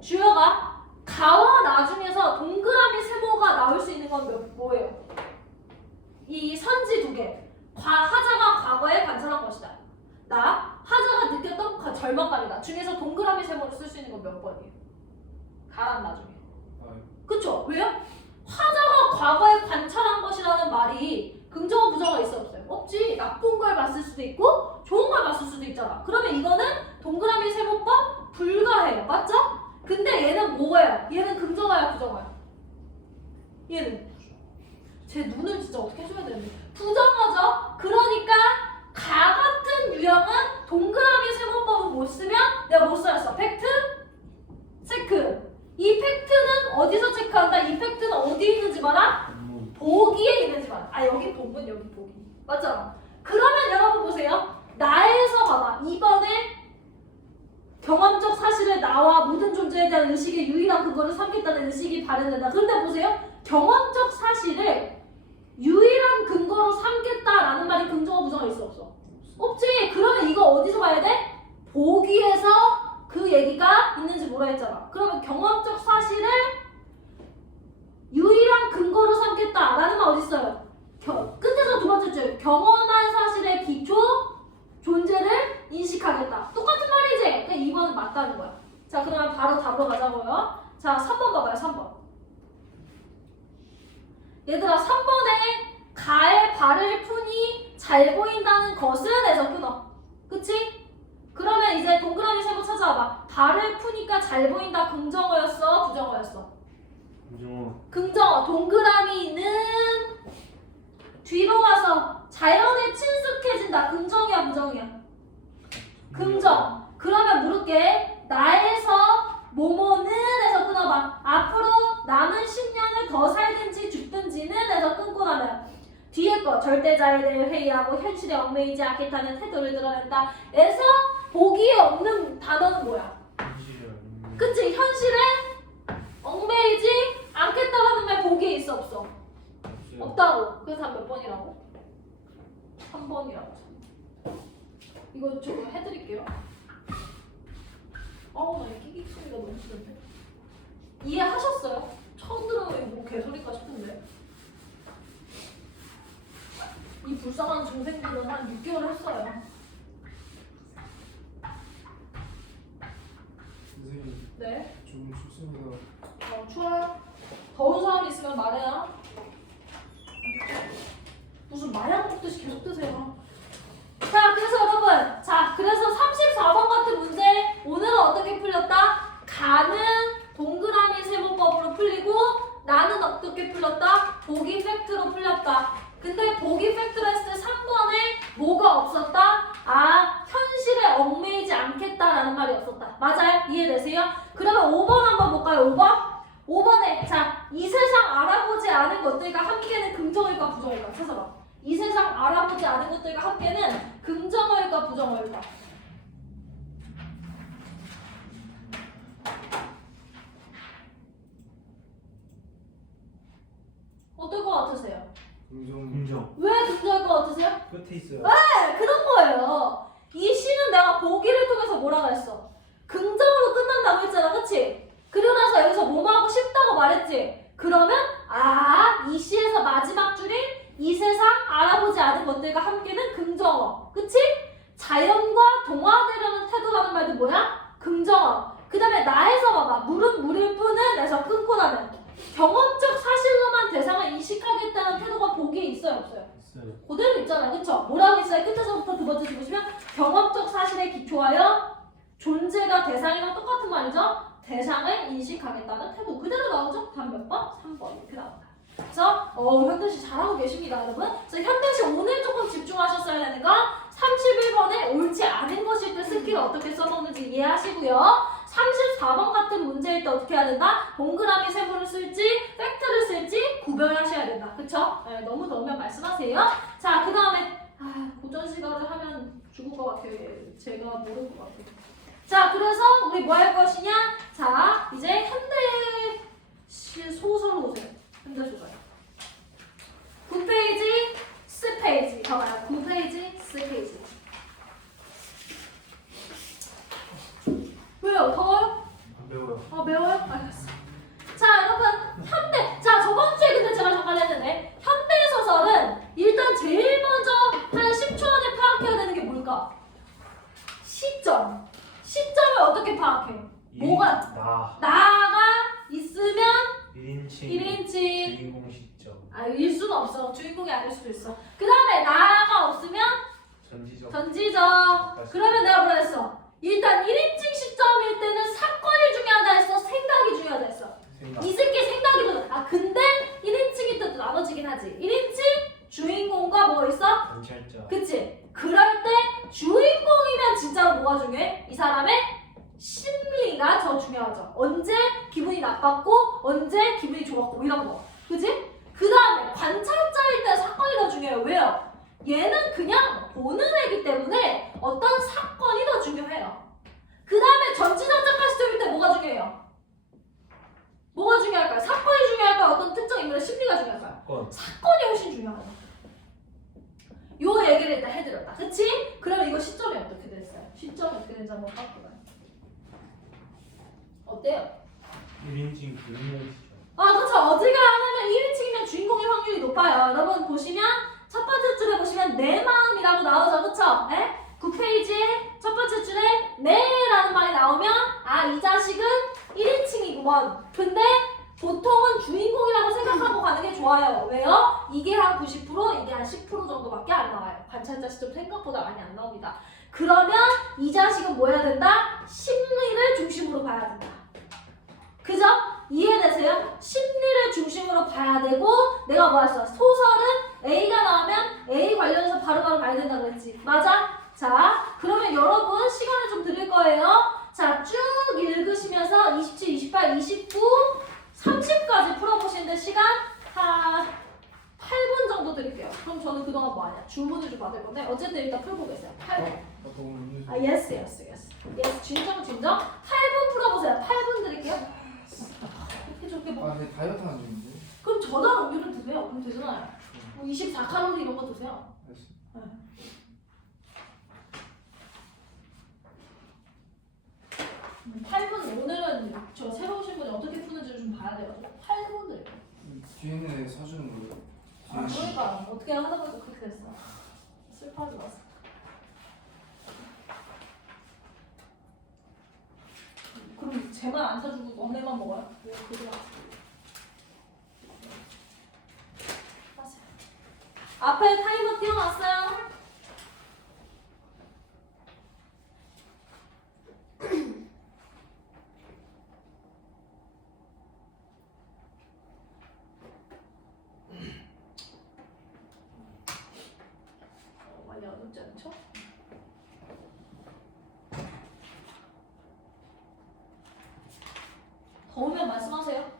주어가 가와 나 중에서 동그라미 세모가 나올 수 있는 건 뭐예요? 이 선지 두 개. 화자가 과거에 관찰한 것이다. 화자가 느꼈던 절망감이다. 중에서 동그라미 세모를 쓸 수 있는 건 몇 번이에요? 가랑 나중에. 그쵸? 왜요? 화자가 과거에 관찰한 것이라는 말이 긍정어 부정어 있어 없어요? 없지. 나쁜 걸 봤을 수도 있고 좋은 걸 봤을 수도 있잖아. 그러면 이거는 동그라미 세모법 불가해요. 맞죠? 근데 얘는 뭐예요? 얘는 긍정어야 부정어야? 얘는 제 눈을 진짜 어떻게 해줘야 되는데 부정어죠? 그러니까 가 같은 유형은 동그라미 세모법을 못 쓰면 내가 못 써였어. 팩트? 체크. 이 팩트는 어디서 체크한다? 이 팩트는 어디에 있는지 봐라? 보기에 있는지 봐라. 아 여기 본문 여기 보기. 맞잖아. 그러면 여러분 보세요. 나에서 봐봐. 2번에 경험적 사실을 나와 모든 존재에 대한 의식의 유일한 근거를 삼겠다는 의식이 발현된다. 근데 보세요. 경험적 사실을 유일한 근거로 삼겠다라는 말이 긍정어 부정어 있어 없어? 없지. 그러면 이거 어디서 봐야 돼? 보기에서 그 얘기가 있는지 뭐라 했잖아. 그러면 경험적 사실을 유일한 근거로 삼겠다라는 말 어디 있어요? 끝에서 두 번째 줄 경험한 사실의 기초 존재를 바로 가자고요. 자, 3번 봐봐요. 3번. 얘들아, 3번에 가에 발을 푸니 잘 보인다는 것은 에서 끊어. 그치? 그러면 이제 동그라미 세모 찾아와봐. 발을 푸니까 잘 보인다. 긍정어였어? 부정어였어? 부정어. 긍정어. 동그라미는 뒤로 가서 자연에 친숙해진다. 긍정이야, 부정이야? 긍정. 그러면 물을게. 나에서 모모는 에서 끊어봐. 앞으로 남은 10년을 더 살든지 죽든지는 에서 끊고 나면 뒤에 거 절대자에 대해 회의하고 현실에 얽매이지 않겠다는 태도를 드러낸다. 에서 보기에 없는 단어는 뭐야? 현실은. 그치? 현실에 얽매이지 않겠다라는 말 보기에 있어 없어? 없어요. 없다고. 그래서 답 몇 번이라고? 3번이라고. 이거 좀 해드릴게요. 나 이 끼기 소리가 너무 싫은데. 이해하셨어요? 처음 들으면 뭐 개소리가 싶은데. 이 불쌍한 중생들은 한 6개월 했어요. 선생님 네. 조금 춥습니다. 추워요? 더운 사람 있으면 말해요. 무슨 마약 먹듯이 계속 드세요. 자, 그래서 여러분, 그래서 34번 같은 문제 오늘은 어떻게 풀렸다? 가는 동그라미 세모법으로 풀리고 나는 어떻게 풀렸다? 보기 팩트로 풀렸다. 근데 보기 팩트로 했을 때 3번에 뭐가 없었다? 현실에 얽매이지 않겠다라는 말이 없었다. 맞아요? 이해되세요? 그러면 5번 한번 볼까요? 5번? 5번에 이 세상 알아보지 않은 것들과 함께는 긍정일까 부정일까? 찾아봐. 이 세상 알아보지 않은 것들과 함께는 긍정어일까 부정어일까? 어떨 것 같으세요? 긍정. 왜 긍정일 것 같으세요? 끝에 있어요. 네, 그런 거예요. 이 시는 내가 보기를 통해서 뭐라고 했어? 긍정으로 끝난다고 했잖아, 그치? 그러고 나서 여기서 뭐하고 싶다고 말했지? 그러면 이 시에서 마지막 줄인 이 세상 알아보지 않은 것들과 함께는 긍정어, 그치? 자연과 동화되려는 태도라는 말도 뭐야? 긍정어. 그 다음에 나에서 봐봐. 물은 물일 뿐은 에서 끊고 나면 경험적 사실로만 대상을 인식하겠다는 태도가 보기에 있어요, 없어요? 있어요. 그대로 있잖아요, 그쵸? 뭐라고 했어요? 끝에서부터 두 번째 줄 보시면 경험적 사실에 기초하여 존재가 대상이랑 똑같은 말이죠? 대상을 인식하겠다는 태도 그대로 나오죠? 답 몇 번? 3번 이렇게 나옵니다. 그래서 현대시 잘하고 계십니다, 여러분. 그래서 현대시 오늘 조금 집중하셨어야 되는 거 31번에 옳지 않은 것일 때 스킬을 어떻게 써먹는지 이해하시고요. 34번 같은 문제일 때 어떻게 해야 된다? 동그라미 세모를 쓸지 팩트를 쓸지 구별하셔야 된다. 그쵸? 네, 너무 더우면 말씀하세요. 자, 그 다음에 고전 시간을 하면 죽을 것 같아요. 제가 모를 것 같아요. 자, 그래서 우리 뭐 할 것이냐? 자, 이제 현대 소설로 보세요. 현대 소설. 9페이지, 10페이지. 봐봐요. 9페이지, 10페이지. 왜요? 더워요? 안 배워요. 매워요? 알겠어. 자, 여러분, 현대. 자, 저번 주에 근데 제가 잠깐 했는데, 현대 소설은 일단 제일 먼저 한 10초 안에 파악해야 되는 게 뭘까? 시점. 시점을 어떻게 파악해요? 뭐가? 나가 있으면 1인칭. 주인공 시점. 일 수는 없어. 주인공이 아닐 수도 있어. 그 다음에 나가 없으면 전지적. 전지적. 그러면 내가 뭐라 했어? 일단 1인칭 시점일 때는 사건이 중요하다 했어? 생각이 중요하다 했어? 생각. 이 새끼 생각이 더 근데 1인칭이 또 나눠지긴 하지. 1인칭 주인공과 뭐 있어? 관찰자. 그치? 그럴 때 주인공이면 진짜로 뭐가 중요해? 이 사람의 심리가 더 중요하죠. 언제 기분이 나빴고 언제 기분이 좋았고 이런 거. 그치? 그 다음에 관찰자일 때 사건이 더 중요해요. 왜요? 얘는 그냥 보는 애기 때문에 어떤 사건이 더 중요해요. 그 다음에 전지적 작가 시점일 때 뭐가 중요해요? 뭐가 중요할까요? 사건이 중요할까요? 어떤 특정 인물의 심리가 중요할까요? 사건이 훨씬 중요하다. 요 얘기를 일단 해드렸다. 그치? 그러면 이거 시점이 어떻게 됐어요? 시점이 어떻게 되는지 한번 봐볼까요? 어때요? 1인칭 주인공 시점. 그쵸. 어지간하면 1인칭이면 주인공의 확률이 높아요. 여러분 보시면 첫 번째 줄에 보시면 내 마음이라고 나오죠. 그쵸? 네? 9페이지에 첫 번째 줄에 내라는 말이 나오면 이 자식은 1인칭 근데 보통은 주인공이라고 생각하고 가는 게 좋아요. 왜요? 이게 한 90%, 이게 한 10% 정도밖에 안 나와요. 관찰자 시점 생각보다 많이 안 나옵니다. 그러면 이 자식은 뭐 해야 된다? 심리를 중심으로 봐야 된다. 그죠? 이해되세요? 심리를 중심으로 봐야 되고 내가 뭐 했어? 소설은 A가 나오면 A 관련해서 바로바로 가야 된다 그랬지. 맞아? 자, 그러면 여러분 시간을 좀 드릴 거예요. 자, 쭉 읽으시면서 27, 28, 29, 30까지 풀어보시는데 시간 한 8분 정도 드릴게요. 그럼 저는 그동안 뭐 하냐? 주문을 좀 받을 건데 어쨌든 일단 풀고 계세요. 8분. 아, yes. 진정. 8분 풀어보세요. 8분 드릴게요. 이렇게 저렇게 뭐. 아, 근데 다이어트 하는 중인데. 그럼 저당 음료를 드세요. 그럼 되잖아요. 뭐 24칼로리 이런 거 드세요. 알았어. 8분 오늘은 저 새로 오신 분이 어떻게 푸는지를 좀 봐야 돼가지고 8분 드릴게요. 뒤에 있는 애 사주는 거예요? 아, 그러니까 어떻게 하다 보니까 그렇게 됐어. 슬퍼하지 마세요. 그럼 제 말 안 사주고 너네만 먹어요? 왜 그러지 마세요. 앞에 타이머 띄워놨어요. 많이 어렵지 않죠? 더우면 말씀하세요.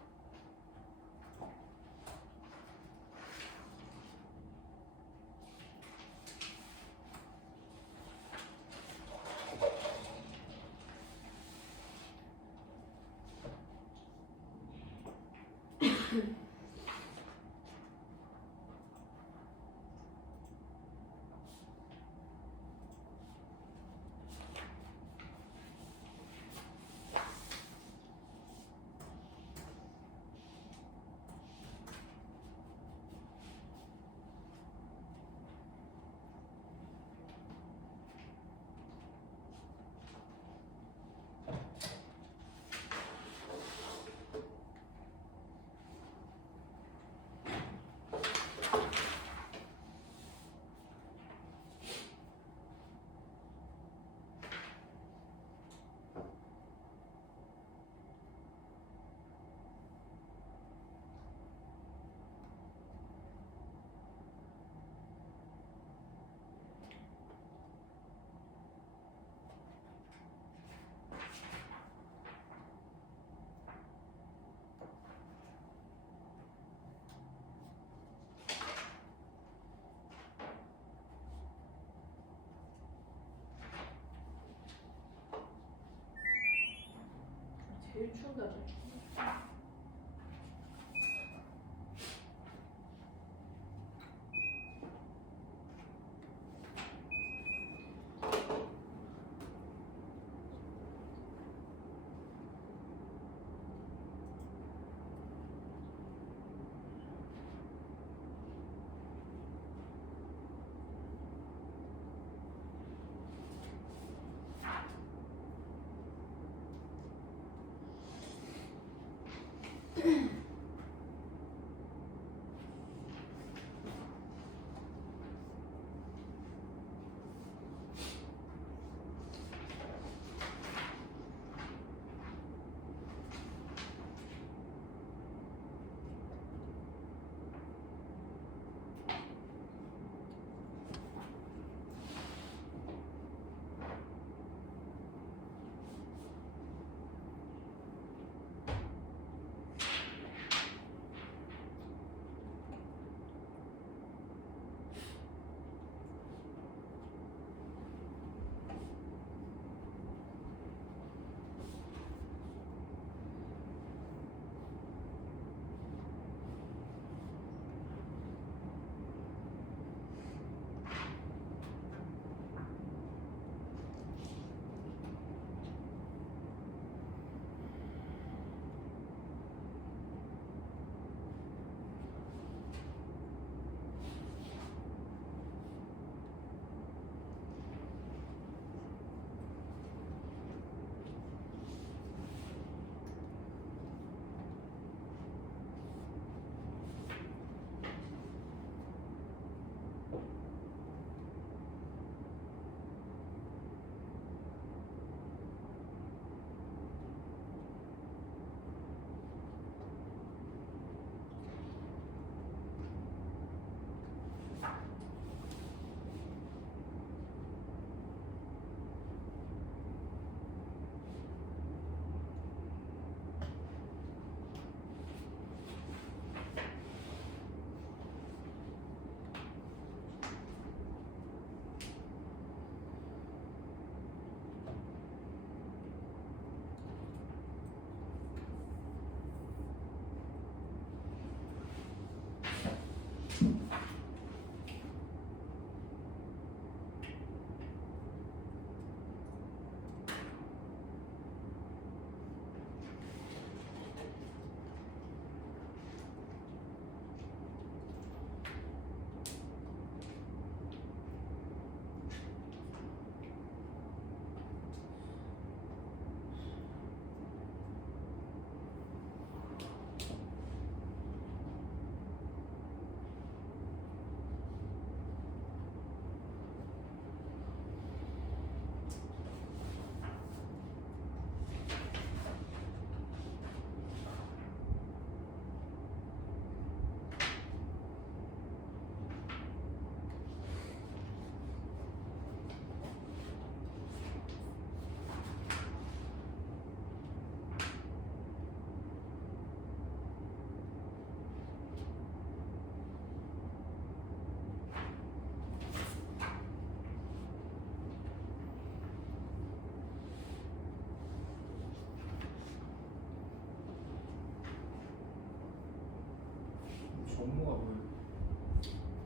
제일 추운 데가 제일 추운 데.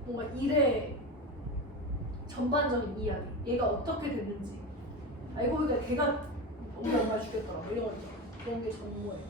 뭔가 일의 전반적인 이야기, 얘가 어떻게 됐는지 알고 보니까 걔가 엄마 죽였더라 뭐 이런 거 있잖아. 그런 게 전모예요.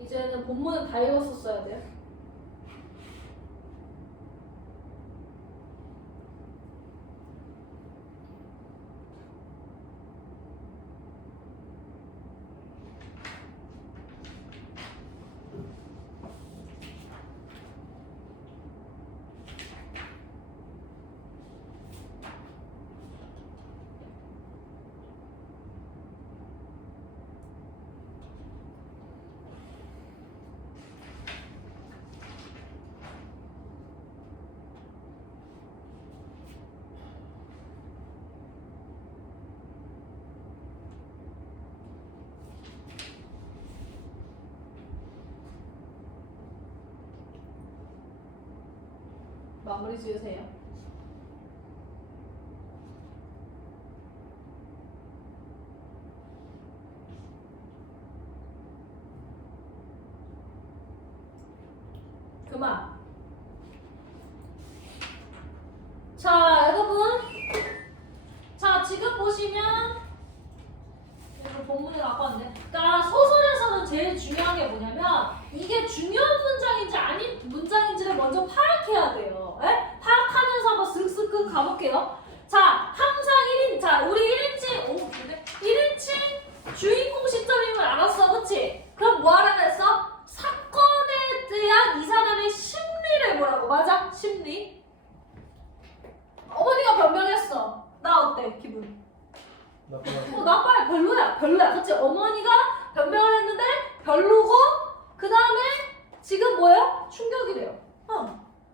이제는 본문은 다 읽었었어야 돼요. 마무리 지으세요. 그만. 자, 여러분. 자, 지금 보시면 이거 본문에 갖고 왔는데, 그러니까 소설에서는 제일 중요한 게 뭐냐면 이게 중요한 문장인지 아닌 문장인지를 먼저 파악해야 돼요. 에? 파악하면서 한번 쓱쓱 가볼게요. 자, 항상 1인, 자, 우리 1인칭, 근데 1인칭 주인공 시점임을 알았어, 그치? 그럼 뭐 하라 그랬어? 사건에 대한 이 사람의 심리를 뭐라고? 맞아? 심리. 어머니가 변명했어. 나 어때? 기분? 나빠요. 별로야. 별로야. 그치? 어머니가 변명을 했는데 별로고, 그 다음에 지금 뭐예요? 충격이래요.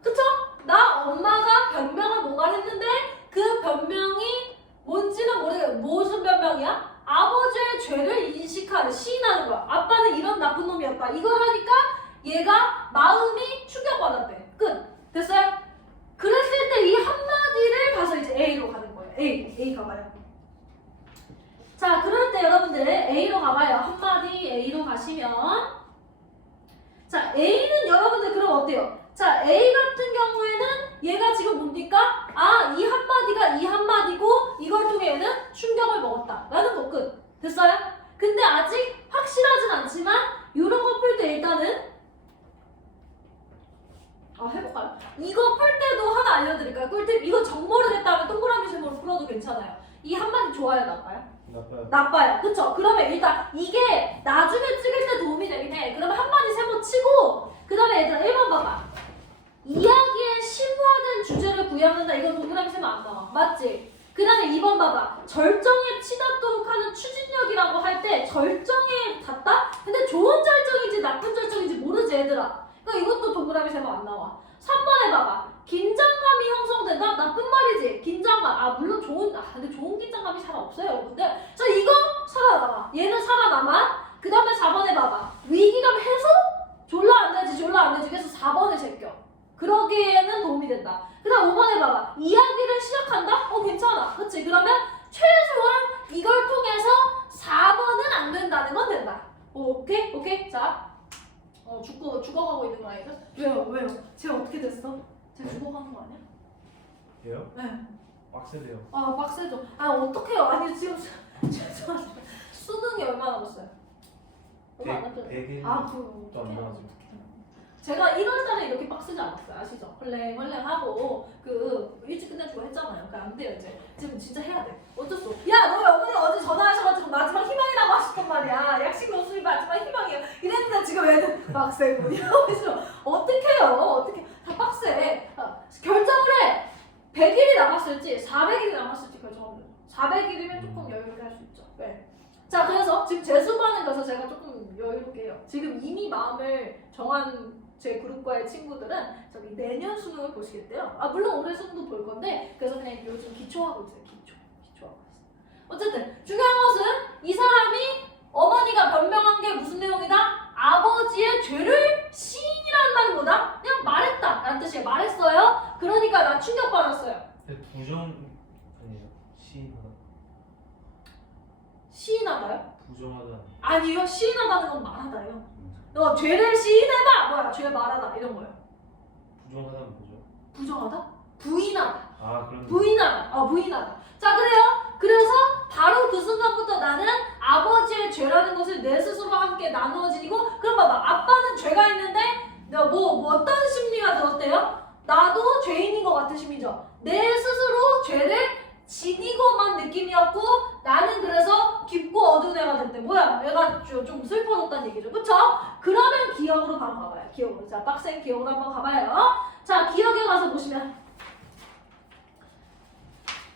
그쵸? 나 엄마가 변명을 뭔가 했는데 그 변명이 뭔지는 모르겠어. 무슨 변명이야? 아버지의 죄를 인식하는, 시인하는 거야. 아빠는 이런 나쁜 놈이었다. 이걸 하니까 얘가 마음이 충격받았대. 끝. 됐어요? 그랬을 때 이 한마디를 가서 이제 A로 가는 거예요. A 가봐요. 자, 그럴 때 여러분들 A로 가봐요. 한마디 A로 가시면, 자, A는 여러분들 그럼 어때요? 자, A 같은 경우에는 얘가 지금 뭡니까? 아, 이 한마디가 이 한마디고 이걸 통해 얘는 충격을 먹었다 라는 거 끝. 됐어요? 근데 아직 확실하진 않지만 이런 거 풀 때 일단은 해볼까요? 이거 풀 때도 하나 알려드릴까요? 꿀팁. 이거 정보를 했다면 동그라미 제목으로 풀어도 괜찮아요. 이 한마디 좋아요, 나빠요? 나빠요. 그쵸? 그러면 일단 이게 나중에 찍을 때 도움이 되긴 해. 그러면 한마디 세모 치고, 그 다음에 얘들아 1번 봐봐. 이야기의 심화된 주제를 구현한다. 이건 동그라미 세모 안 나와. 맞지? 그 다음에 2번 봐봐. 절정에 치닫도록 하는 추진력이라고 할 때 절정에 닿다? 근데 좋은 절정인지 나쁜 절정인지 모르지 얘들아. 그러니까 이것도 동그라미 세모 안 나와. 3번에 봐봐. 긴장감이 형성된다? 나쁜 말이지. 긴장감. 물론 근데 좋은 긴장감이 잘 없어요, 여러분들. 자, 이거 살아남아. 얘는 살아남아. 그 다음에 4번에 봐봐. 위기감 해소? 졸라 안 되지. 그래서 4번을 제껴. 그러기에는 도움이 된다. 그 다음 5번에 봐봐. 이야기를 시작한다? 괜찮아. 그치? 그러면 최소한 이걸 통해서 4번은 안 된다는 건 된다. 오케이? 자. 죽어가고 있는 거 아니죠? 왜요? 쟤 어떻게 됐어? 쟤 죽어가는 거 아니야? 얘요? 네. 빡세대요. 빡세죠. 어떡해요? 아니, 지금, 죄송합니다. 수능이 얼마 남았어요? 얼마 안 남았죠? 100일 그거 또 안 남았죠. 제가 1월달에 이렇게 빡세지 않았어요. 아시죠? 헐랭헐랭하고 그 일찍 끝내주고 했잖아요. 그러니까 안 돼요 이제. 지금 진짜 해야 돼. 어쩔 수 없어. 야 너희 어머니 어제 전화하셔가지고 마지막 희망이라고 하셨단 말이야. 약식 노수이 마지막 희망이에요. 이랬는데 지금 애들 빡세고 이러면서 어떡해요? 어떻게 다 빡세. 결정을 해. 100일이 남았을지 400일이 남았을지 결정하면 돼요. 400일이면 조금 여유롭게 할 수 있죠. 네. 자 그래서 지금 재수반에 가서 제가 조금 여유롭게 해요. 지금 이미 마음을 정한 제 그룹과의 친구들은 저기 내년 수능을 보시겠대요. 아 물론 올해 수능도 볼 건데 그래서 그냥 요즘 기초하고 있어요. 기초하고 있어요. 어쨌든 중요한 것은 이 사람이 어머니가 변명한 게 무슨 내용이다? 아버지의 죄를 시인이라는 말보다 그냥 말했다 라는 뜻이에요. 말했어요. 그러니까 나 충격받았어요. 부정 아니에요. 시인하다. 시인하다요? 부정하다. 아니요. 시인하다는 건 말하다요. 너 죄를 시인해봐! 뭐야? 죄 말하다 이런 거예요. 부정하다는 뭐죠? 부정하다? 부인하다. 아 그런. 부인하다. 부인하다. 자 그래요. 그래서 바로 그 순간부터 나는 아버지의 죄라는 것을 내 스스로와 함께 나누어지고 그럼 봐봐. 아빠는 죄가 있는데 뭐 어떤 심리가 들었대요? 나도 죄인인 것 같은 심리죠. 내 스스로 죄를 지니고만 느낌이었고 나는 그래서 깊고 어두운 애가 됐대. 뭐야? 애가 좀 슬퍼졌다는 얘기죠. 그쵸? 그러면 기억으로 바로 가봐요. 기억으로. 자, 빡센 기억으로 한번 가봐요. 자, 기억에 가서 보시면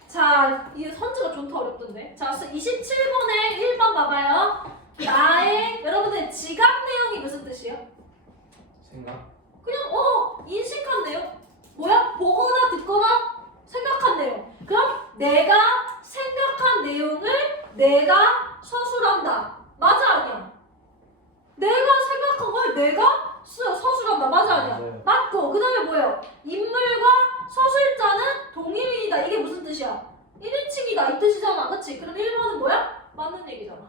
자, 이 선지가 좀 더 어렵던데. 자, 27번에 1번 봐봐요. 나의 여러분들 지각 내용이 무슨 뜻이에요? 생각. 그냥 인식한 내용. 뭐야? 보거나 듣거나 생각한 내용. 그럼 내가 생각한 내용을 내가 서술한다. 맞아 아니야? 내가 생각한 걸 내가 서술한다. 맞아 아니야? 맞아요. 맞고 그 다음에 뭐예요? 인물과 서술자는 동일인이다. 이게 무슨 뜻이야? 1인칭이다 이 뜻이잖아. 그치? 그럼 1번은 뭐야? 맞는 얘기잖아.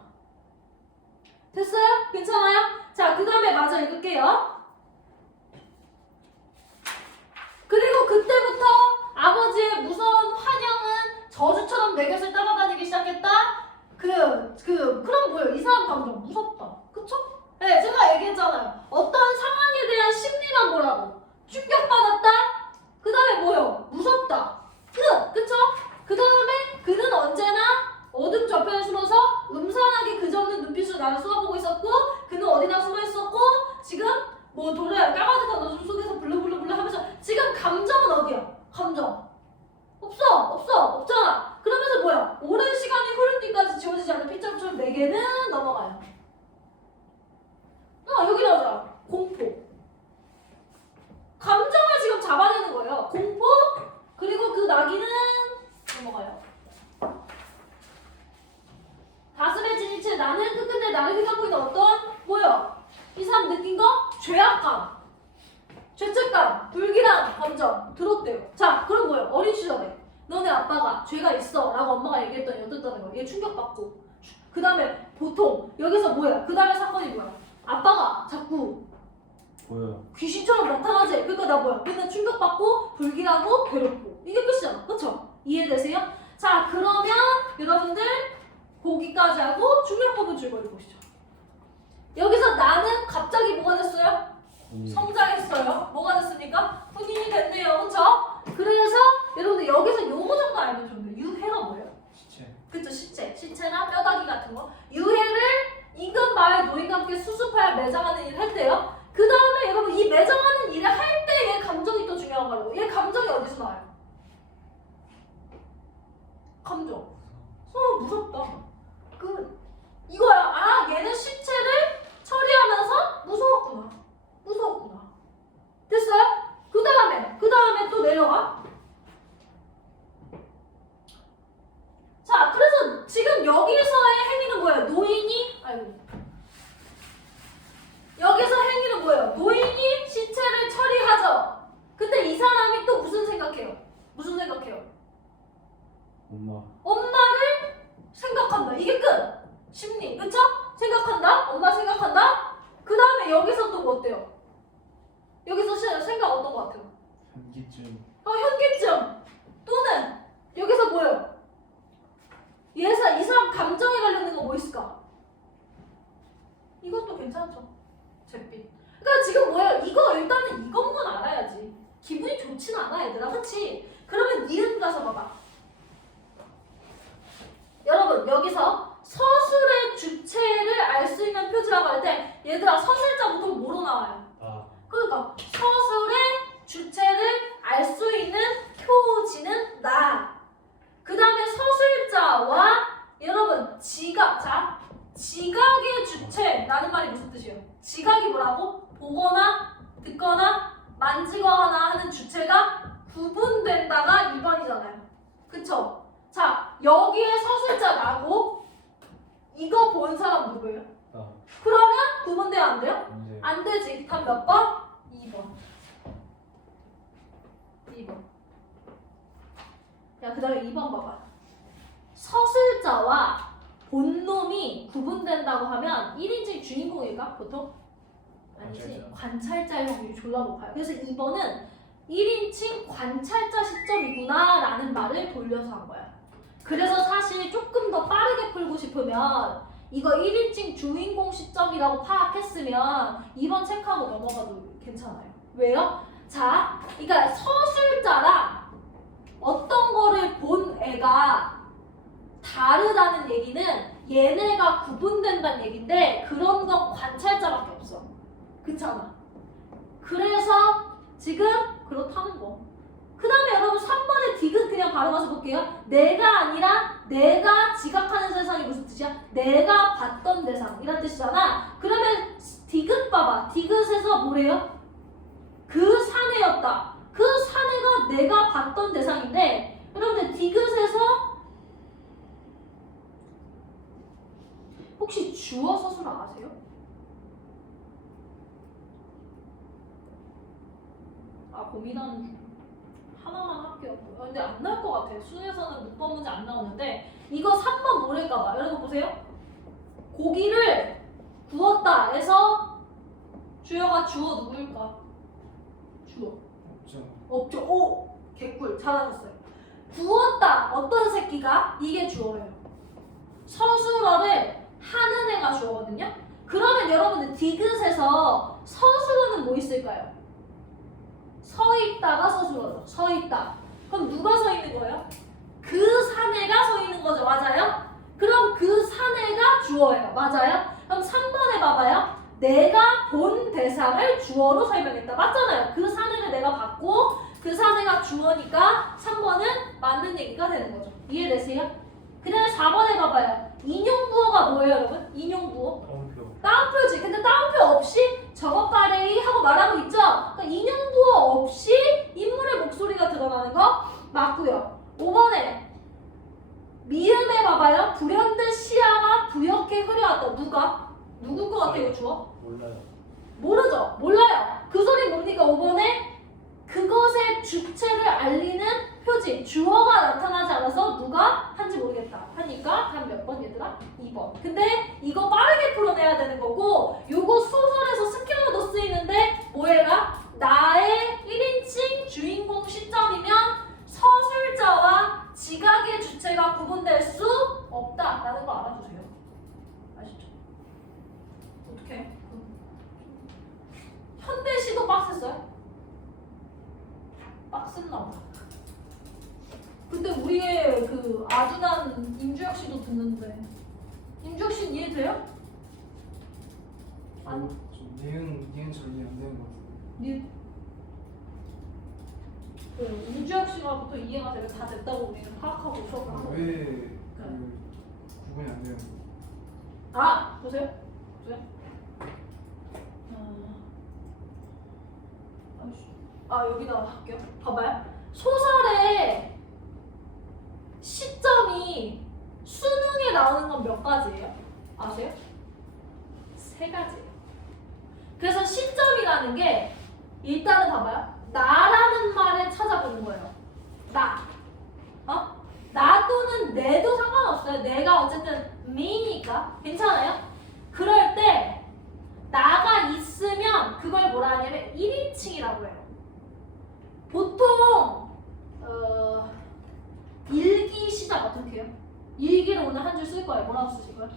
됐어요? 괜찮아요? 자, 그 다음에 맞아 읽을게요. 그리고 그때부터 아버지의 무서운 환영은 저주처럼 내 곁을 따라다니기 시작했다. 그럼 뭐예요? 이 사람 감정 무섭다. 그쵸? 네, 제가 얘기했잖아요. 어떤 상황에 대한 심리만 뭐라고? 충격받았다. 그 다음에 뭐예요? 무섭다. 그쵸? 그 다음에 그는 언제나 어둠 저편에 숨어서 음산하게 그저없는 눈빛으로 나를 쏘아보고 있었고 그는 어디나 숨어있었고 지금 뭐 까마득한 어둠 속에서 블루블루블루 하면서 지금 감정은 어디야? 감정 없잖아. 그러면서 뭐야? 오랜 시간이 흐른 뒤까지 지워지지 않는 핏자루처럼 내게는 넘어가요. 여기 나오잖아. 공포. 감정을 지금 잡아내는 거예요. 공포 그리고 그 나기는 넘어가요. 가슴에 지니친 나는 끝끝내 나를 휘감고 있는 어떤 뭐야? 이 사람 느낀 거? 죄악감, 죄책감, 불길한 감정 들었대요. 자, 그럼 뭐예요? 어린 시절에 너네 아빠가 죄가 있어 라고 엄마가 얘기했더니 어땠다는 거야? 얘 충격받고 그 다음에 보통 여기서 뭐야? 그 다음에 사건이 뭐야? 아빠가 자꾸 보여요. 귀신처럼 나타나지? 그러니까 나 뭐야? 맨날 충격받고 불길하고 괴롭고 이게 끝이잖아. 그쵸? 이해되세요? 자, 그러면 여러분들 보기까지 하고 중요법은 줄거리 보시죠. 여기서 나는 갑자기 뭐가 됐어요? 성장했어요. 뭐가 됐습니까? 혼인이 됐네요. 그쵸? 그래서 여러분들 여기서 요거 정도 알면 좋은데 유해가 뭐예요? 시체. 그쵸? 시체나 뼈다귀 같은 거. 유해를 임금 마을 노인과 함께 수습하여 매장하는 일을 했대요. 그 다음에 여러분 이 매장하는 일을 할 때의 감정이 또 중요한 거라고. 얘 감정이 어디서 나와요? 감정. 무섭다. 이거야. 아, 얘는 시체를 처리하면서 무서웠구나. 됐어요? 그 다음에 또 내려가. 자, 그래서 지금 여기서의 행위는 뭐예요? 여기서 행위는 뭐예요? 노인이 시체를 처리하죠. 근데 이 사람이 또 무슨 생각해요? 엄마를 생각한다. 이게 끝. 심리. 그쵸? 생각한다. 엄마 생각한다. 그 다음에 여기서 또 뭐 어때요? 여기서 생각 어떤 거 같아요? 현기증. 현기증. 또는 여기서 뭐예요? 이 사람 감정에 관련된 거 뭐 있을까? 이것도 괜찮죠. 잿빛. 그러니까 지금 뭐예요? 이거 일단 좋진 않아 얘들아, 그치? 그러면 니은 가서 봐봐. 여러분 여기서 서술의 주체를 알 수 있는 표지라고 할 때 얘들아 서술자 보통 뭐로 나와요? 아, 그러니까 서술의 주체를 알 수 있는 표지는 나. 그 다음에 서술자와 여러분 지각. 자, 지각의 주체라는 말이 무슨 뜻이에요? 지각이 뭐라고? 보거나 듣거나 만지거나 하는 주체가 구분된다가 2번이잖아요. 그쵸? 자, 여기에 서술자 나고 이거 본 사람 누구예요? 아, 그러면 구분돼야 안 돼요? 이제 안 되지. 답 몇 번? 2번. 2번. 야, 그 다음에 2번 봐봐. 서술자와 본놈이 구분된다고 하면 1인칭 주인공일까? 보통? 아니지. 관찰자의 확률이 졸라 높아요. 그래서 2번은 1인칭 관찰자 시점이구나 라는 말을 돌려서 한 거야. 그래서 사실 조금 더 빠르게 풀고 싶으면 이거 1인칭 주인공 시점이라고 파악했으면 2번 체크하고 넘어가도 괜찮아요. 왜요? 자, 그러니까 서술자랑 어떤 거를 본 애가 다르다는 얘기는 얘네가 구분된다는 얘기인데 그런 건 관찰자밖에 없어. 그렇잖아. 그래서 지금 그렇다는 거. 그 다음에 여러분 3번의 디귿 그냥 바로 가서 볼게요. 내가 아니라 내가 지각하는 세상이 무슨 뜻이야? 내가 봤던 대상 이란 뜻이잖아. 그러면 디귿 봐봐. 디귿에서 뭐래요? 그 사내였다. 그 사내가 내가 봤던 대상인데 여러분들 디귿에서 혹시 주어 서술 아세요? 아 고민하는 중. 하나만 할게요. 근데 안 나올 것 같아요. 수능에서는 6번 문제 안 나오는데 이거 3번 뭐랄까봐. 여러분 보세요. 고기를 구웠다 해서 주어가 주어 누구일까? 주어. 없죠. 없죠. 오! 개꿀. 잘하셨어요. 구웠다. 어떤 새끼가? 이게 주어예요. 서술어를 하는 애가 주어거든요. 그러면 여러분들 디귿에서 서술어는 뭐 있을까요? 서 있다가 서술어죠. 서 있다. 그럼 누가 서 있는 거예요? 그 사내가 서 있는 거죠. 맞아요? 그럼 그 사내가 주어예요. 맞아요? 그럼 3번에 봐봐요. 내가 본 대상을 주어로 설명했다. 맞잖아요. 그 사내를 내가 봤고 그 사내가 주어니까 3번은 맞는 얘기가 되는 거죠. 이해되세요? 그 다음에 4번에 봐봐요. 인용부어가 뭐예요 여러분? 인용부어. 따옴표. 따옴표지. 근데 따옴표 없이 저것가래이 하고 말하고 있죠? 그러니까 인용부어 없이 인물의 목소리가 드러나는 거 맞고요. 5번에 미음에 봐봐요. 불현듯 시야가 부옇게 흐려왔다. 누가? 누구 거 같아 이거 주어? 몰라요. 모르죠? 몰라요. 그 소리 모르니까 5번에 그것의 주체를 알리는 표지 주어가 나타나지 않아서 누가 한지 모르겠다 하니까 답 몇 번 얘들아? 2번. 근데 이거 빠르게 풀어내야 되는 거고 요거 소설에서 스킬러도 쓰이는데 뭐해라? 나의 1인칭 주인공 시점이면 서술자와 지각의 주체가 구분될 수 없다라는 거 알아주세요. 아시죠? 어떻게? 현대시도 빡셌어요? 빡셌나 봐. 근데 우리의 그 아둔한 임주혁 씨도 듣는데 임주혁 씨는 이해돼요? 안- 좀 니은 잘 이해 안 되는 것 같은데. 그 임주혁 씨가부터 이해가 되면 다 됐다고 우리는 파악하고 수업을 하고. 왜그 구분이 안 되는 거예요? 아 보세요. 보세요. 여기다가 할게요. 봐봐요. 소설의 시점이 수능에 나오는 건 몇 가지예요? 아세요? 3가지예요. 그래서 시점이라는 게 일단은 봐봐요. 나라는 말을 찾아보는 거예요. 나. 나 또는 내도 상관없어요. 내가 어쨌든 me니까 괜찮아요? 그럴 때 나가 있으면 그걸 뭐라 하냐면 1인칭이라고 해요. 보통 일기 시작 어떻게 해요? 일기를 오늘 한 줄 쓸 거예요. 뭐라고 쓰실 거예요?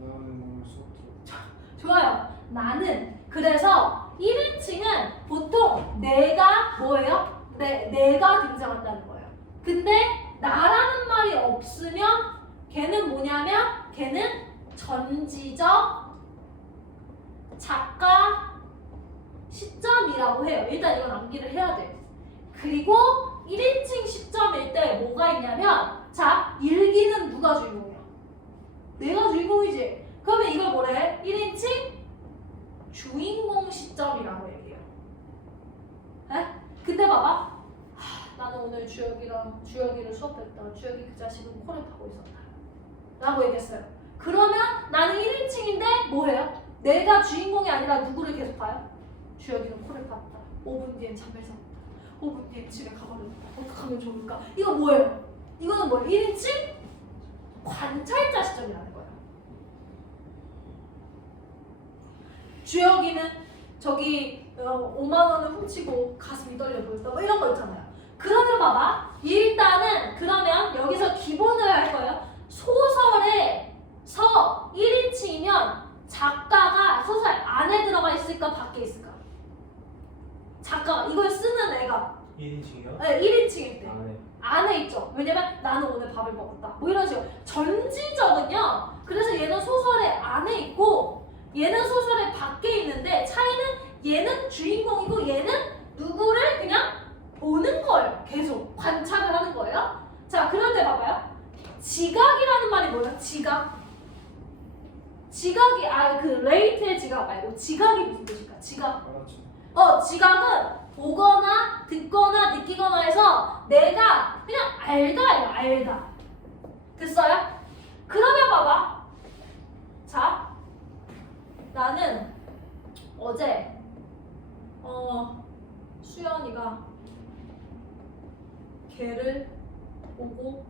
나는 오늘 수업 들어. 좋아요. 나는. 그래서 1인칭은 보통 내가 뭐예요? 내가 등장한다는 거예요. 근데 나라는 말이 없으면 걔는 뭐냐면 걔는 전지적 작가 시점이라고 해요. 일단 이건 암기를 해야 돼요. 그리고 1인칭 시점일 때 뭐가 있냐면 자, 일기는 누가 주인공이야? 내가 주인공이지. 그러면 이걸 뭐래? 1인칭 주인공 시점이라고 얘기해요. 에? 근데 봐봐. 나는 오늘 주혁이를 수업했다. 주혁이 그 자식은 코를 파고 있었다. 라고 얘기했어요. 그러면 나는 1인칭인데 뭐해요? 내가 주인공이 아니라 누구를 계속 봐요? 주혁이는 코를 팠다. 5분 뒤엔 잠을 잤다. 5분 뒤엔 집에 가버렸다. 어떡하면 좋을까? 이거 뭐예요? 이거는 뭐예요? 1인칭 관찰자 시점이라는 거예요. 주혁이는 저기 5만 원을 훔치고 가슴이 떨려 보였다. 뭐 이런 거 있잖아요. 그러면 봐봐. 일단은 그러면 여기서 기본을 할 거예요. 소설에서 1인칭이면 작가가 소설 안에 들어가 있을까 밖에 있을까? 작가가 이걸 쓰는 애가 1인칭이요? 네, 1인칭일 때 네. 안에 있죠. 왜냐면 나는 오늘 밥을 먹었다. 뭐 이런 식으로. 전지적은요. 그래서 얘는 소설의 안에 있고 얘는 소설의 밖에 있는데 차이는 얘는 주인공이고 얘는 누구를 그냥 보는 걸 계속 관찰을 하는 거예요. 자, 그럴 때 봐봐요. 지각이라는 말이 뭐예요? 지각. 지각이 그 레이트의 지각 말고 지각이 무슨 뜻일까? 지각. 알았죠. 지각은 보거나 듣거나 느끼거나 해서 내가 그냥 알다예요. 알다. 됐어요? 그러면 봐봐. 자, 나는 어제 수연이가 개를 보고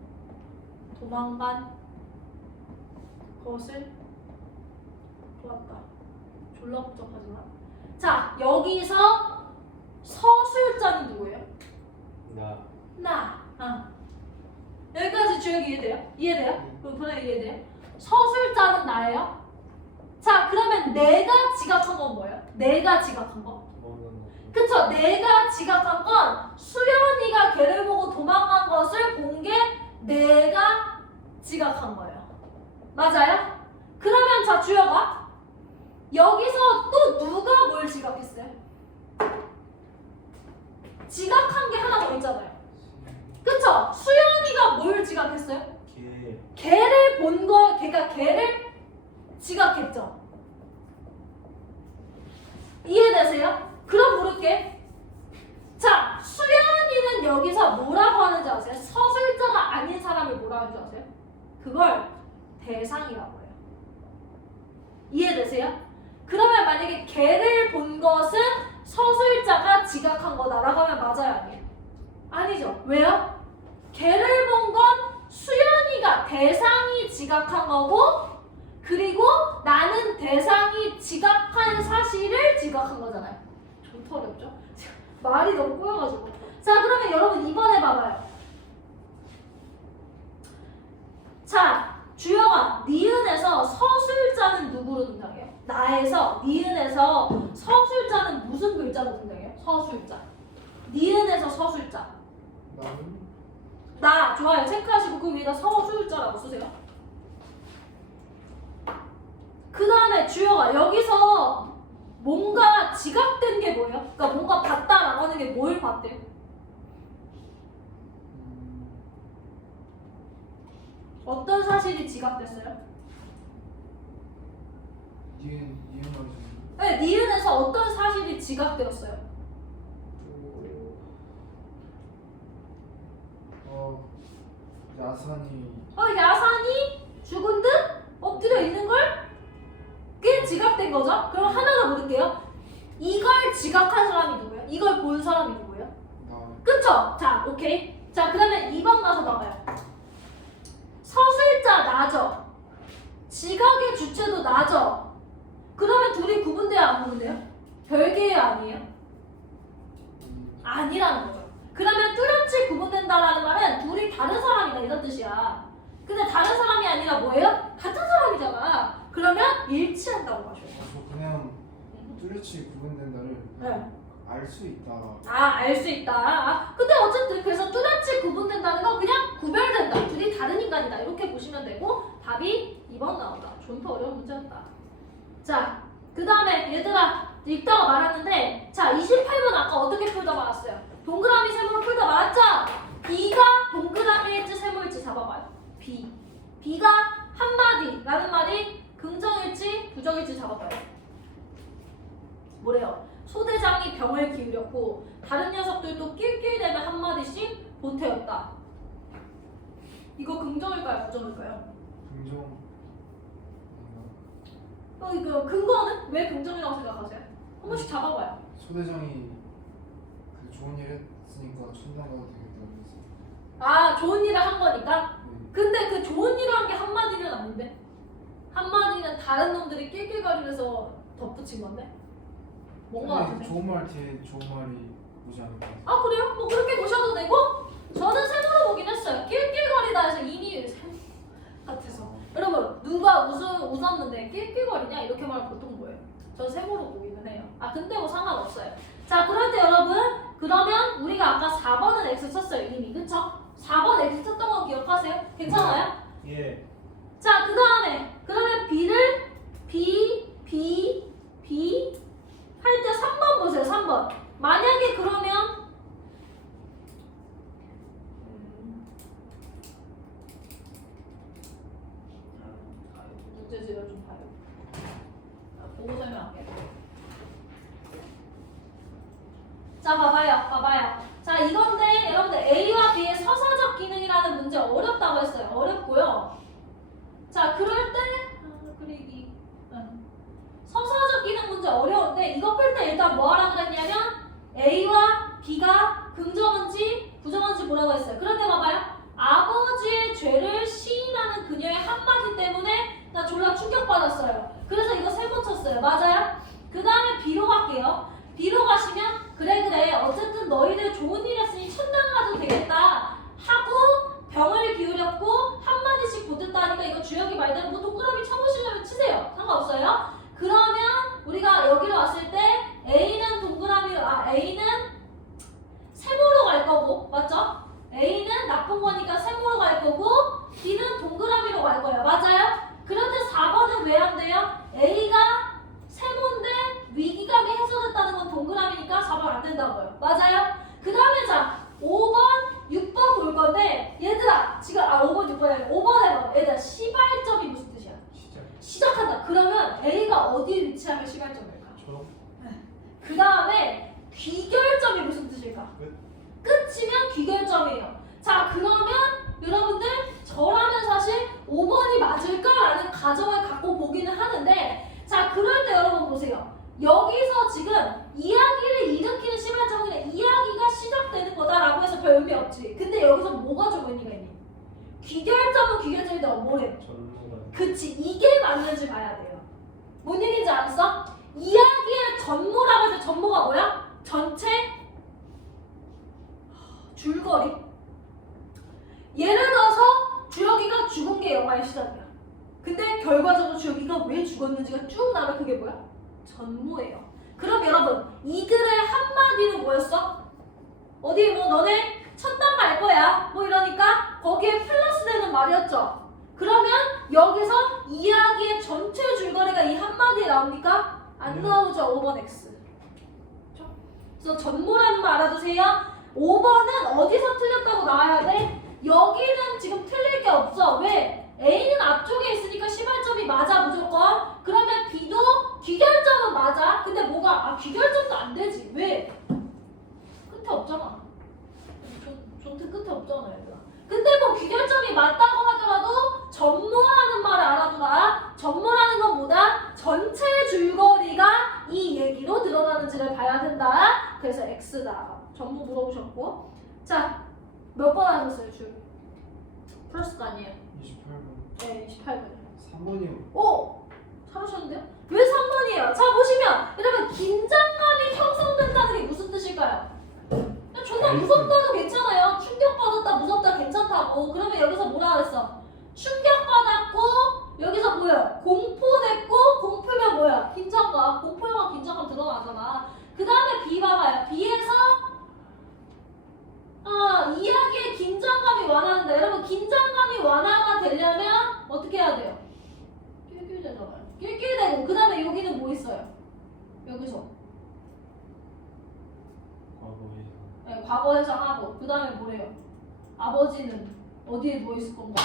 도망간 것을 보았다. 졸라 복잡하지만. 자, 여기서 서술자는 누구예요? 나. 여기까지 주역이 이해돼요? 이해돼요? 그럼 분명히 이해돼요? 서술자는 나예요? 자, 그러면 내가 지각한 건 뭐예요? 내가 지각한 거? 그쵸? 내가 지각한 건 수연이가 걔를 보고 도망간 것을 본 게 내가 지각한 거예요. 맞아요? 그러면 자, 주여가 여기서 또 누가 뭘 지각했어요? 지각한 게 하나 더 있잖아요. 그쵸? 수연이가 뭘 지각했어요? 걔를 본 거, 걔가 걔를 지각했죠. 이해되세요? 그럼 물을게. 자, 수연이는 여기서 뭐라고 하는지 아세요? 서술자가 아닌 사람을 뭐라고 하는지 아세요? 그걸 대상이라고 해요. 이해되세요? 그러면 만약에 걔를 본 것은 서술자가 지각한 거다라고 하면 맞아요, 아니에요? 아니죠. 왜요? 걔를 본 건 수연이가 대상이 지각한 거고 그리고 나는 대상이 지각한 사실을 지각한 거잖아요. 좋다 어렵죠? 말이 너무 꼬여가지고. 자, 그러면 여러분 이번에 봐봐요. 자, 주영아, 니은에서 서술자는 누구로 등장해요? 나에서 니은에서 서술자는 무슨 글자로 등장해요? 서술자. 니은에서 서술자. 나는 나 좋아요. 체크하시고 그 위에다 서술자라고 쓰세요. 그 다음에 주영아, 여기서 뭔가 지각된 게 뭐예요? 그러니까 뭔가 봤다라고 하는 게 뭘 봤대요? 어떤 사실이 지각됐어요? 이해는 말이죠. 네, 니은에서 어떤 사실이 지각되었어요? 야산이 야산이 죽은 듯 엎드려 있는 걸? 그게 지각된 거죠? 그럼 하나 더 물을게요. 이걸 지각한 사람이 누구예요? 이걸 본 사람이 누구예요? 나 그쵸? 자, 오케이. 자, 그러면 2번 가서 봐봐요. 서술자 나죠? 지각의 주체도 나죠? 그러면 둘이 구분돼요, 안 구분돼요? 별개예요, 아니에요? 아니라는 거죠. 그러면 뚜렷이 구분된다라는 말은 둘이 다른 사람이다 이런 뜻이야. 근데 다른 사람이 아니라 뭐예요? 같은 사람이잖아. 그러면 일치한다고 하셔요. 그냥 뚜렷이 구분된다를 네. 알 수 있다. 알 수 있다. 근데 어쨌든 그래서 뚜렷이 구분된다는 건 그냥 구별된다. 둘이 다른 인간이다. 이렇게 보시면 되고 답이 2번 나온다. 존나 어려운 문제였다. 자, 그 다음에 얘들아 읽다가 말았는데 자 28번 아까 어떻게 풀다 말았어요? 동그라미 세모를 풀다 말았죠? B가 동그라미일지 세모일지 잡아봐요. B가 한마디라는 말이 긍정일지 부정일지 잡아봐요. 뭐래요? 소대장이 병을 기울였고 다른 녀석들도 낄낄대며 한마디씩 보태었다. 이거 긍정일까요? 부정일까요? 긍정. 이거 근거는 왜 긍정이라고 생각하세요? 한 번씩 잡아봐요. 소대장이 그 좋은 일 했으니까 천당 가도 되겠다 그랬어요. 좋은 일을 한 거니까? 네. 근데 그 좋은 일을 한 게 한마디는 아닌데? 한마디는 다른 놈들이 낄낄거리면서 덧붙인 건데? 뭔가 아니, 같은데? 좋은 말 뒤에 좋은 말이 오지 않을까. 그래요? 뭐 그렇게 보셔도 되고 저는 세모로 보긴 했어요. 낄낄거리다 해서 이미 세모 같아서 여러분 누가 웃었는데 낄낄거리냐 이렇게 말하면 보통 뭐예요? 전 세모로 보기는 해요. 근데 뭐 상관없어요. 자 그럴 때 여러분 그러면 우리가 아까 4번은 X 쳤어요 이미 그쵸? 4번 X 쳤던 거 기억하세요? 괜찮아요? 예. 자 그 다음에 그러면 B를 B 할 때 3번 보세요. 3번 만약에 그러면 문제지를 좀 봐요. 보고 설명할게요. 자 봐봐요. 자 이건데 여러분들 A와 B의 서사적 기능이라는 문제 어렵다고 했어요. 어렵고요. 자 그럴 때 그리기 서사적 기능 문제 어려운데 이거 풀 때 일단 뭐 하라 그랬냐면 A와 B가 긍정인지 부정인지 보라고 했어요. 그런데 봐봐요. 아버지의 죄를 시인하는 그녀의 한마디 때문에 나 졸라 충격받았어요. 그래서 이거 세 번 쳤어요. 맞아요? 그 다음에 B로 갈게요. B로 가시면 그래 어쨌든 너희들 좋은 일 했으니 천당 가도 되겠다 하고 병을 기울였고 한마디씩 보탰다니까 이거 주혁이 말대로 뭐 동그라미 쳐보시려면 치세요. 상관없어요. 그러면 우리가 여기로 왔을 때 A는 A는 세모로 갈 거고 맞죠? A는 나쁜 거니까 세모로 갈 거고 B는 동그라미로 갈 거예요. 맞아요? 그런데 4번은 왜 안 돼요? A가 세모인데 위기감이 해소됐다는 건 동그라미니까 4번 안 된다고요. 맞아요? 그 다음에 자 5번, 6번 볼 건데 얘들아 지금 5번, 6번 아니고 5번 해봐. 얘들아 시발점이 무슨 뜻이야? 시작한다. 그러면 A가 어디에 위치하면 시발점일까? 그 다음에 귀결점이 무슨 뜻일까? 끝이면 귀결점이에요. 자 그러면 여러분들 저라면 사실 5번이 맞을까라는 가정을 갖고 보기는 하는데 자 그럴 때 여러분 보세요. 여기서 지금 이야기를 일으키는 시발점은 이야기가 시작되는 거다라고 해서 별 의미 없지. 근데 여기서 뭐가 좀 의미가 있니? 귀결점은 귀결점인데 뭐래? 그치 이게 맞는지 봐야 돼요. 뭔 얘기인지 알았어? 이야기의 전모라고 해서 전모가 뭐야? 전체 줄거리. 예를 들어서 주혁이가 죽은 게 영화의 시작이야. 근데 결과적으로 주혁이가 왜 죽었는지가 쭉 나면 그게 뭐야? 전모예요. 그럼 여러분 이들의 한마디는 뭐였어? 어디 뭐 너네 천당 갈 거야 뭐 이러니까 거기에 플러스 되는 말이었죠. 그러면 여기서 이야기의 전체 줄거리가 이 한마디에 나옵니까? 안 나오죠. 5번 X. 그래서 전모라는 말 알아두세요. 5번은 어디서 틀렸다고 나와야 돼? 여기는 지금 틀릴 게 없어. 왜? A는 앞쪽에 있으니까 시발점이 맞아 무조건. 그러면 B도 귀결점은 맞아. 근데 뭐가? 귀결점도 안 되지. 왜? 끝에 없잖아. 존트 끝에 없잖아 얘들아. 근데 뭐 귀결점이 맞다고 하더라도 전모라는 말을 알아두라. 전모라는 건 뭐다? 전체 줄거리가 이 얘기로 드러나는지를 봐야 된다. 그래서 X다. 전부 물어보셨고. 자, 몇 번 하셨어요 줄? 플러스가 아니에요. 28번. 네, 28번. 3번이요. 오! 잘하셨는데요? 왜 3번이에요? 자, 보시면 여러분 긴장감이 형성된다는 게 무슨 뜻일까요? 그냥 존나 무섭다도 괜찮아요. 충격받았다, 무섭다 괜찮다고. 그러면 여기서 뭐라 그랬어? 충격받았고 여기서 뭐예요? 공포됐고 공포면 뭐야? 긴장감. 공포면 긴장감 드러나잖아. 그 다음에 B 봐봐요. 네, 과거에서 하고 그 다음에 뭐래요? 아버지는 어디에 누워 있을 건가?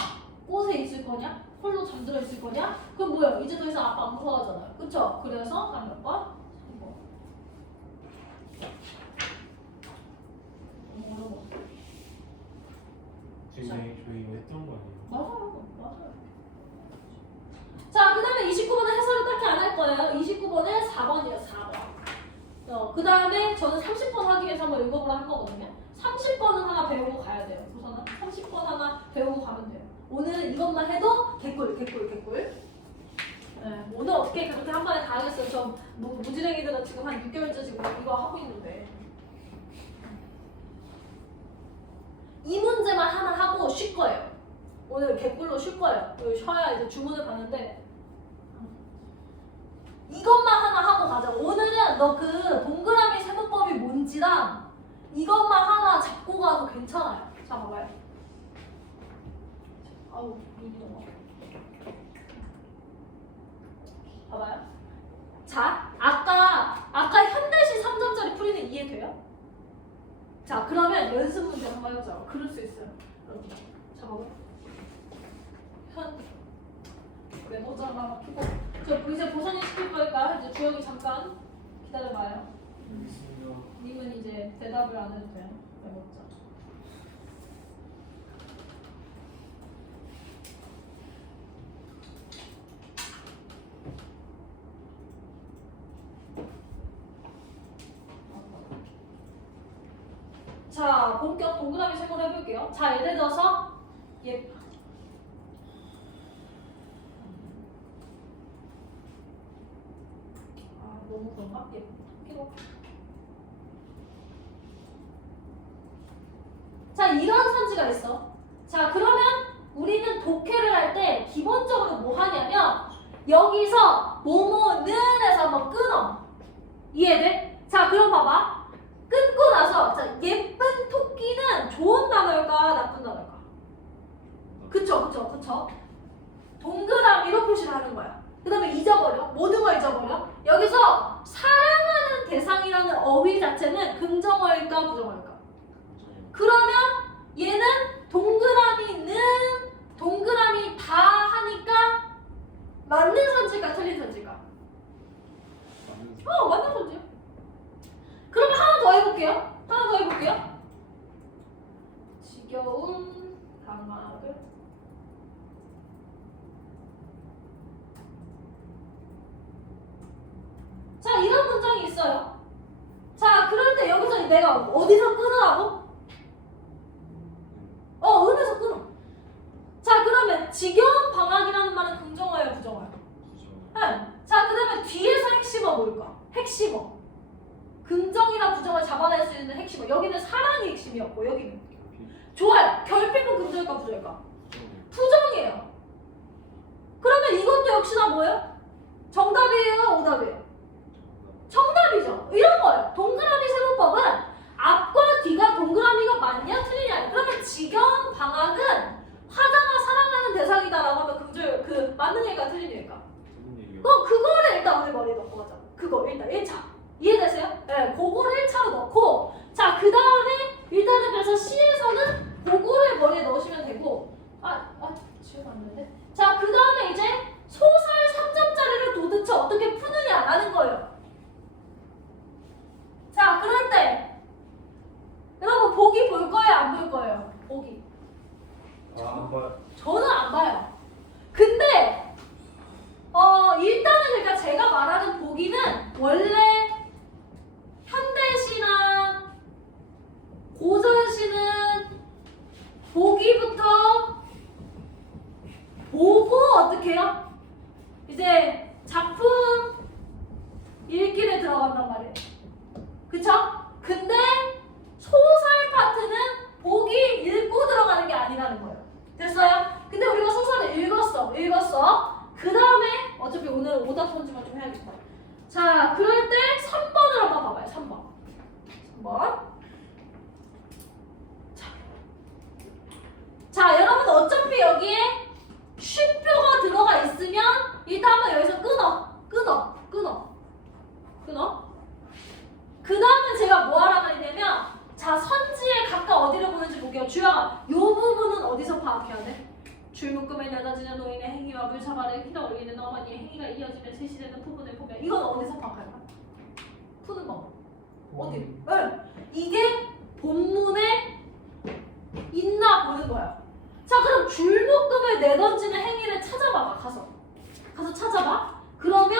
꽃에 있을 거냐? 홀로 잠들어 있을 거냐? 그럼 뭐예요? 이제 더 이상 아빠 안 무서워하잖아요. 그쵸? 그래서 다음 몇 번? 3번. 어려워. 지금 저희 이거 했던 거 아니에요? 맞아요. 맞아요. 자, 그 다음에 29번은 해설을 딱히 안 할 거예요. 29번은 4번이에요. 4번. 그 다음에 저는 30번 하기 위해서 한번 읽어보라 한 거거든요. 30번은 하나 배우고 가야 돼요. 우선은 30번 하나 배우고 가면 돼요. 오늘 이것만 해도 개꿀. 네, 오늘 어떻게 그렇게 한 번에 다 하겠어요. 저 무지랭이들은 지금 한 6개월째 지금 이거 하고 있는데. 이 문제만 하나 하고 쉴 거예요. 오늘 개꿀로 쉴 거예요. 쉬어야 이제 주문을 받는데 이것만 하나 하고 가자. 오늘은 너 그 동그라미 세모법이 뭔지랑 이것만 하나 잡고 가도 괜찮아요. 자, 봐봐요. 아우, 눈이 너무 봐봐요. 자, 아까 현대시 3점짜리 풀이는 이해돼요? 자, 그러면 연습 문제 한번 해보자. 그럴 수 있어요. 여러분. 자, 봐봐요. 메모장을 켜고 저 이제 보선이 시킬 거니까 이제 주영이 잠깐 기다려봐요. 알겠습니다. 님은 이제 대답을 안 해도 돼요. 메모장. 자, 본격 동그라미 세모를 해볼게요. 자, 예를 들어서 너무 그런가? 필요. 자, 이런 선지가 있어. 자, 그러면 우리는 독해를 할 때 기본적으로 뭐 하냐면 여기서 뭐뭐는 해서 한번 끊어. 이해돼? 자, 그럼 봐봐. 끊고 나서 자, 예쁜 토끼는 좋은 단어일까 나쁜 단어일까? 그쵸. 동그라미로 표시를 하는 거야. 그 다음에 잊어버려. 모든 걸 잊어버려. 여기서 사랑하는 대상이라는 어휘 자체는 긍정어일까 부정어일까? 그러면 얘는 동그라미는 동그라미 다 하니까 맞는 선지일까 틀린 선지일까? 맞는 선지요. 그럼 하나 더 해볼게요. 지겨운 방학을 자, 이런 문장이 있어요. 자, 그럴 때 여기서 내가 어디서 끊으라고? 은에서 끊어. 자, 그러면 지겨운 방학이라는 말은 긍정어예요, 부정어예요? 네. 자, 그 다음에 뒤에서 핵심어 뭘까? 핵심어. 긍정이나 부정을 잡아낼 수 있는 핵심어. 여기는 사랑이 핵심이었고, 여기는. 좋아요. 결핍은 긍정일까, 부정일까? 부정이에요. 그러면 이것도 역시나 뭐예요? 정답이에요, 오답이에요? 정답이죠. 이런 거예요. 동그라미 세모법은 앞과 뒤가 동그라미가 맞냐 틀리냐. 그러면 지겨운 방학은 화자가 사랑하는 대상이다라고 하면 긍정 맞는 얘기가 틀린 얘기가. 그거를 일단 우리 머리에 넣고 가자. 그거 일단 1차. 이해되세요? 네, 그거를 1차로 넣고 자, 그 다음에 일단은 그래서 C에서는 그거를 머리에 넣으시면 되고 지우면 안 되는데. 자, 그 다음에 이제 소설 3점짜리를 도대체 어떻게 푸느냐라는 거예요. 자, 그럴 때 여러분 보기 볼 거예요? 안 볼 거예요? 보기. 안 봐요. 저는 안 봐요. 근데 일단은 그러니까 제가 말하는 보기는 원래 현대시나 고전시는 보기부터 보고 어떻게 해요? 이제 작품 읽기를 들어간단 말이에요. 그쵸? 근데 소설 파트는 보기 읽고 들어가는 게 아니라는 거예요. 됐어요? 근데 우리가 소설을 읽었어. 그 다음에 어차피 오늘은 오답 선지만 좀 해야겠다. 자, 그럴 때 3번을 한번 봐봐요. 3번. 자, 여러분 어차피 여기에 쉼표가 들어가 있으면 일단 한번 여기서 끊어. 그 다음에 제가 뭐 하라고 했냐면 내던지는 노인의 행위와 물사발에 휘어 올리는 어머니의 행위가 이어지며 제시되는 부분을 보면 이건 어디서 파악할까? 푸는 법. 어디? 이게 본문에 있나 보는 거야. 자, 그럼 줄묶음을 내던지는 행위를 찾아봐. 가서 찾아봐. 그러면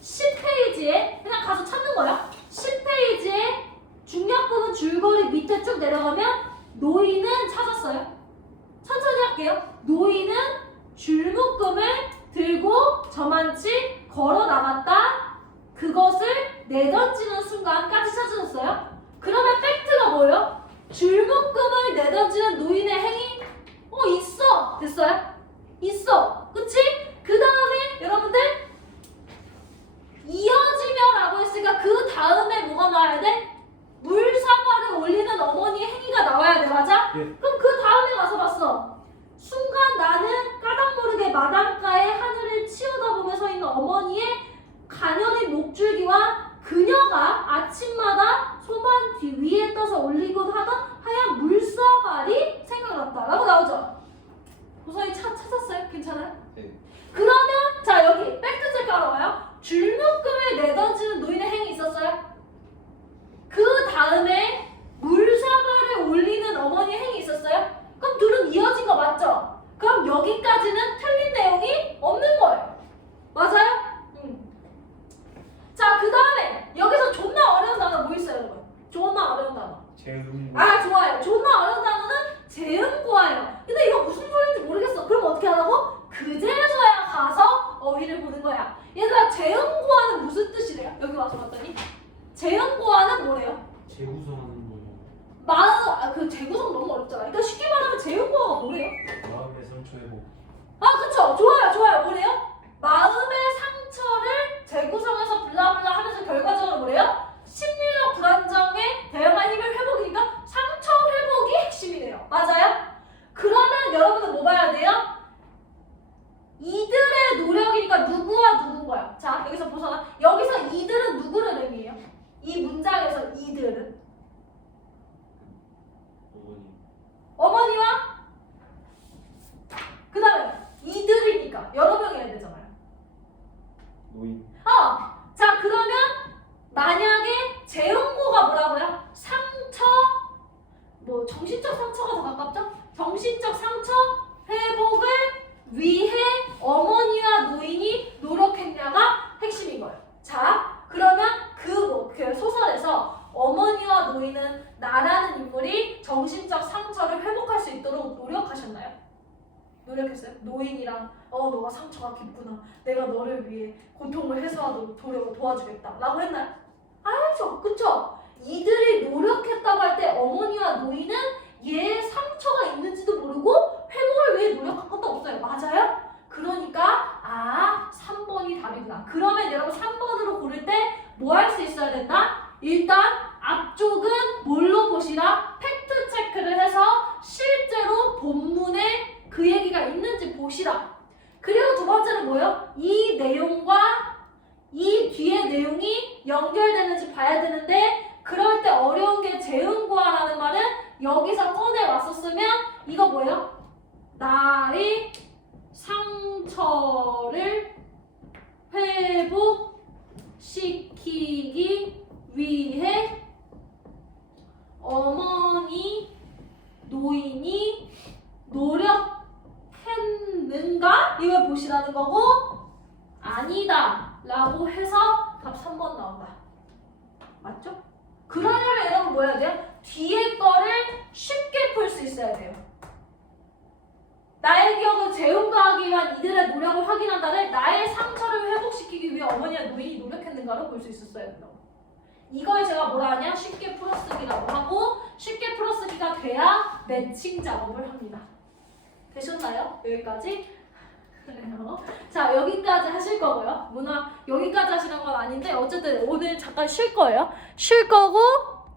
10페이지에 그냥 가서 찾는 거야. 10페이지에 중약부분 줄거리 밑에 쭉 내려가면 노인은 찾았어요. 천천히 할게요. 노인은 줄묶음을 들고 저만치 걸어 나갔다. 그것을 내던지는 순간까지 찾으셨어요? 그러면 팩트가 뭐예요? 줄묶음을 내던지는 노인의 행위? 있어. 됐어요? 있어. 그치? 그 다음에 여러분들 이어지며라고 했으니까 그 다음에 뭐가 나와야 돼? 물사발을 올리는 어머니의 행위가 나와야 돼. 맞아? 예. 그럼 그 다음에 가서 봤어. 순간 나는 까닭 모르게 마당가에 하늘을 치어다보며 서 있는 어머니의 가녀린 목줄기와 그녀가 아침마다 소만 뒤 위에 떠서 올리곤 하던 하얀 물사발이 생각났다 라고 나오죠. 도서히 찾았어요? 괜찮아요? 네. 그러면 자 여기 팩트 체크하러 와요. 줄묶음을 내던지는 노인의 행위 있었어요? 그 다음에 물사발을 올리는 어머니의 행위 있었어요? 그럼 둘은 이어진 거 맞죠? 그럼 여기까지는 틀린 내용이 없는 거예요. 맞아요? 자, 그 다음에 여기서 존나 어려운 단어 뭐 있어요, 여러분? 존나 어려운 단어. 재음. 아, 좋아요. 존나 어려운 단어는 재음고와예요. 근데 이거 무슨 소리인지 모르겠어. 그럼 어떻게 하라고? 그제서야 가서 어휘를 보는 거야. 얘들아, 재음고와는 무슨 뜻이래요? 여기 와서 봤더니 재음고와는 뭐래요? 재구성하는 거예요. 그 재구성 너무 어렵잖아. 그러니까 쉽게 말하면 재음고와가 뭐래요? 마음의 상처 회복. 그쵸. 좋아요. 뭐래요? 마음의 상처를 재구성해서 블라블라 하면서 결과적으로 뭐래요? 심리적 불안정에 대응한 힘을 회복이니까 상처 회복이 핵심이래요. 맞아요? 그러면 여러분은 뭐 봐야 돼요? 이들의 노력이니까 누구와 누군 거야? 자, 여기서 보잖아. 여기서 이들은 누구를 의미해요? 이 문장에서 이들은 어머니와 그 다음에 이들이니까 여러 명이어야 되잖아요. 노인. 자, 그러면 만약에 재음고가 뭐라고요? 상처, 정신적 상처가 더 가깝죠? 정신적 상처 회복을 위해 어머니와 노인이 노력했냐가 핵심인 거예요. 자, 그러면 그 소설에서 어머니와 노인은 나라는 인물이 정신적 상처를 회복할 수 있도록 노력하셨나요? 노력했어요? 노인이랑 너가 상처가 깊구나. 내가 너를 위해 고통을 해소하도록 도와주겠다 라고 했나요? 알죠. 그쵸? 이들이 노력했다고 할 때 어머니와 노인은 얘의 상처가 있는지도 모르고 회복을 위해 노력한 것도 없어요. 맞아요? 그러니까 3번이 답이구나. 그러면 여러분 3번으로 고를 때 뭐 할 수 있어야 된다? 일단 앞쪽은 뭘로 보시라? 팩트 체크를 해서 실제로 본문에 그 얘기가 있는지 보시라. 그리고 두 번째는 뭐예요? 이 내용과 이 뒤에 내용이 연결되는지 봐야 되는데 그럴 때 어려운 게 재음과라는 말은 여기서 꺼내 왔었으면 이거 뭐예요? 나의 상처를 회복시키기 위해 어머니, 노인이 노력했는가? 이걸 보시라는 거고 아니다 라고 해서 답 3번 나온다. 맞죠? 그러려면 여러분 뭐 해야 돼요? 뒤에 거를 쉽게 풀 수 있어야 돼요. 나의 기억을 재음과하기 위한 이들의 노력을 확인한다를 나의 상처를 회복시키기 위해 어머니와 노인이 노력했는가로 볼 수 있었어야 된다고. 이걸 제가 뭐라 하냐? 쉽게 풀어쓰기라고 하고 쉽게 풀어쓰기가 돼야 매칭 작업을 합니다. 되셨나요? 여기까지? 그래요. 자, 여기까지 하실 거고요. 문화 여기까지 하시는 건 아닌데 어쨌든 오늘 잠깐 쉴 거예요. 쉴 거고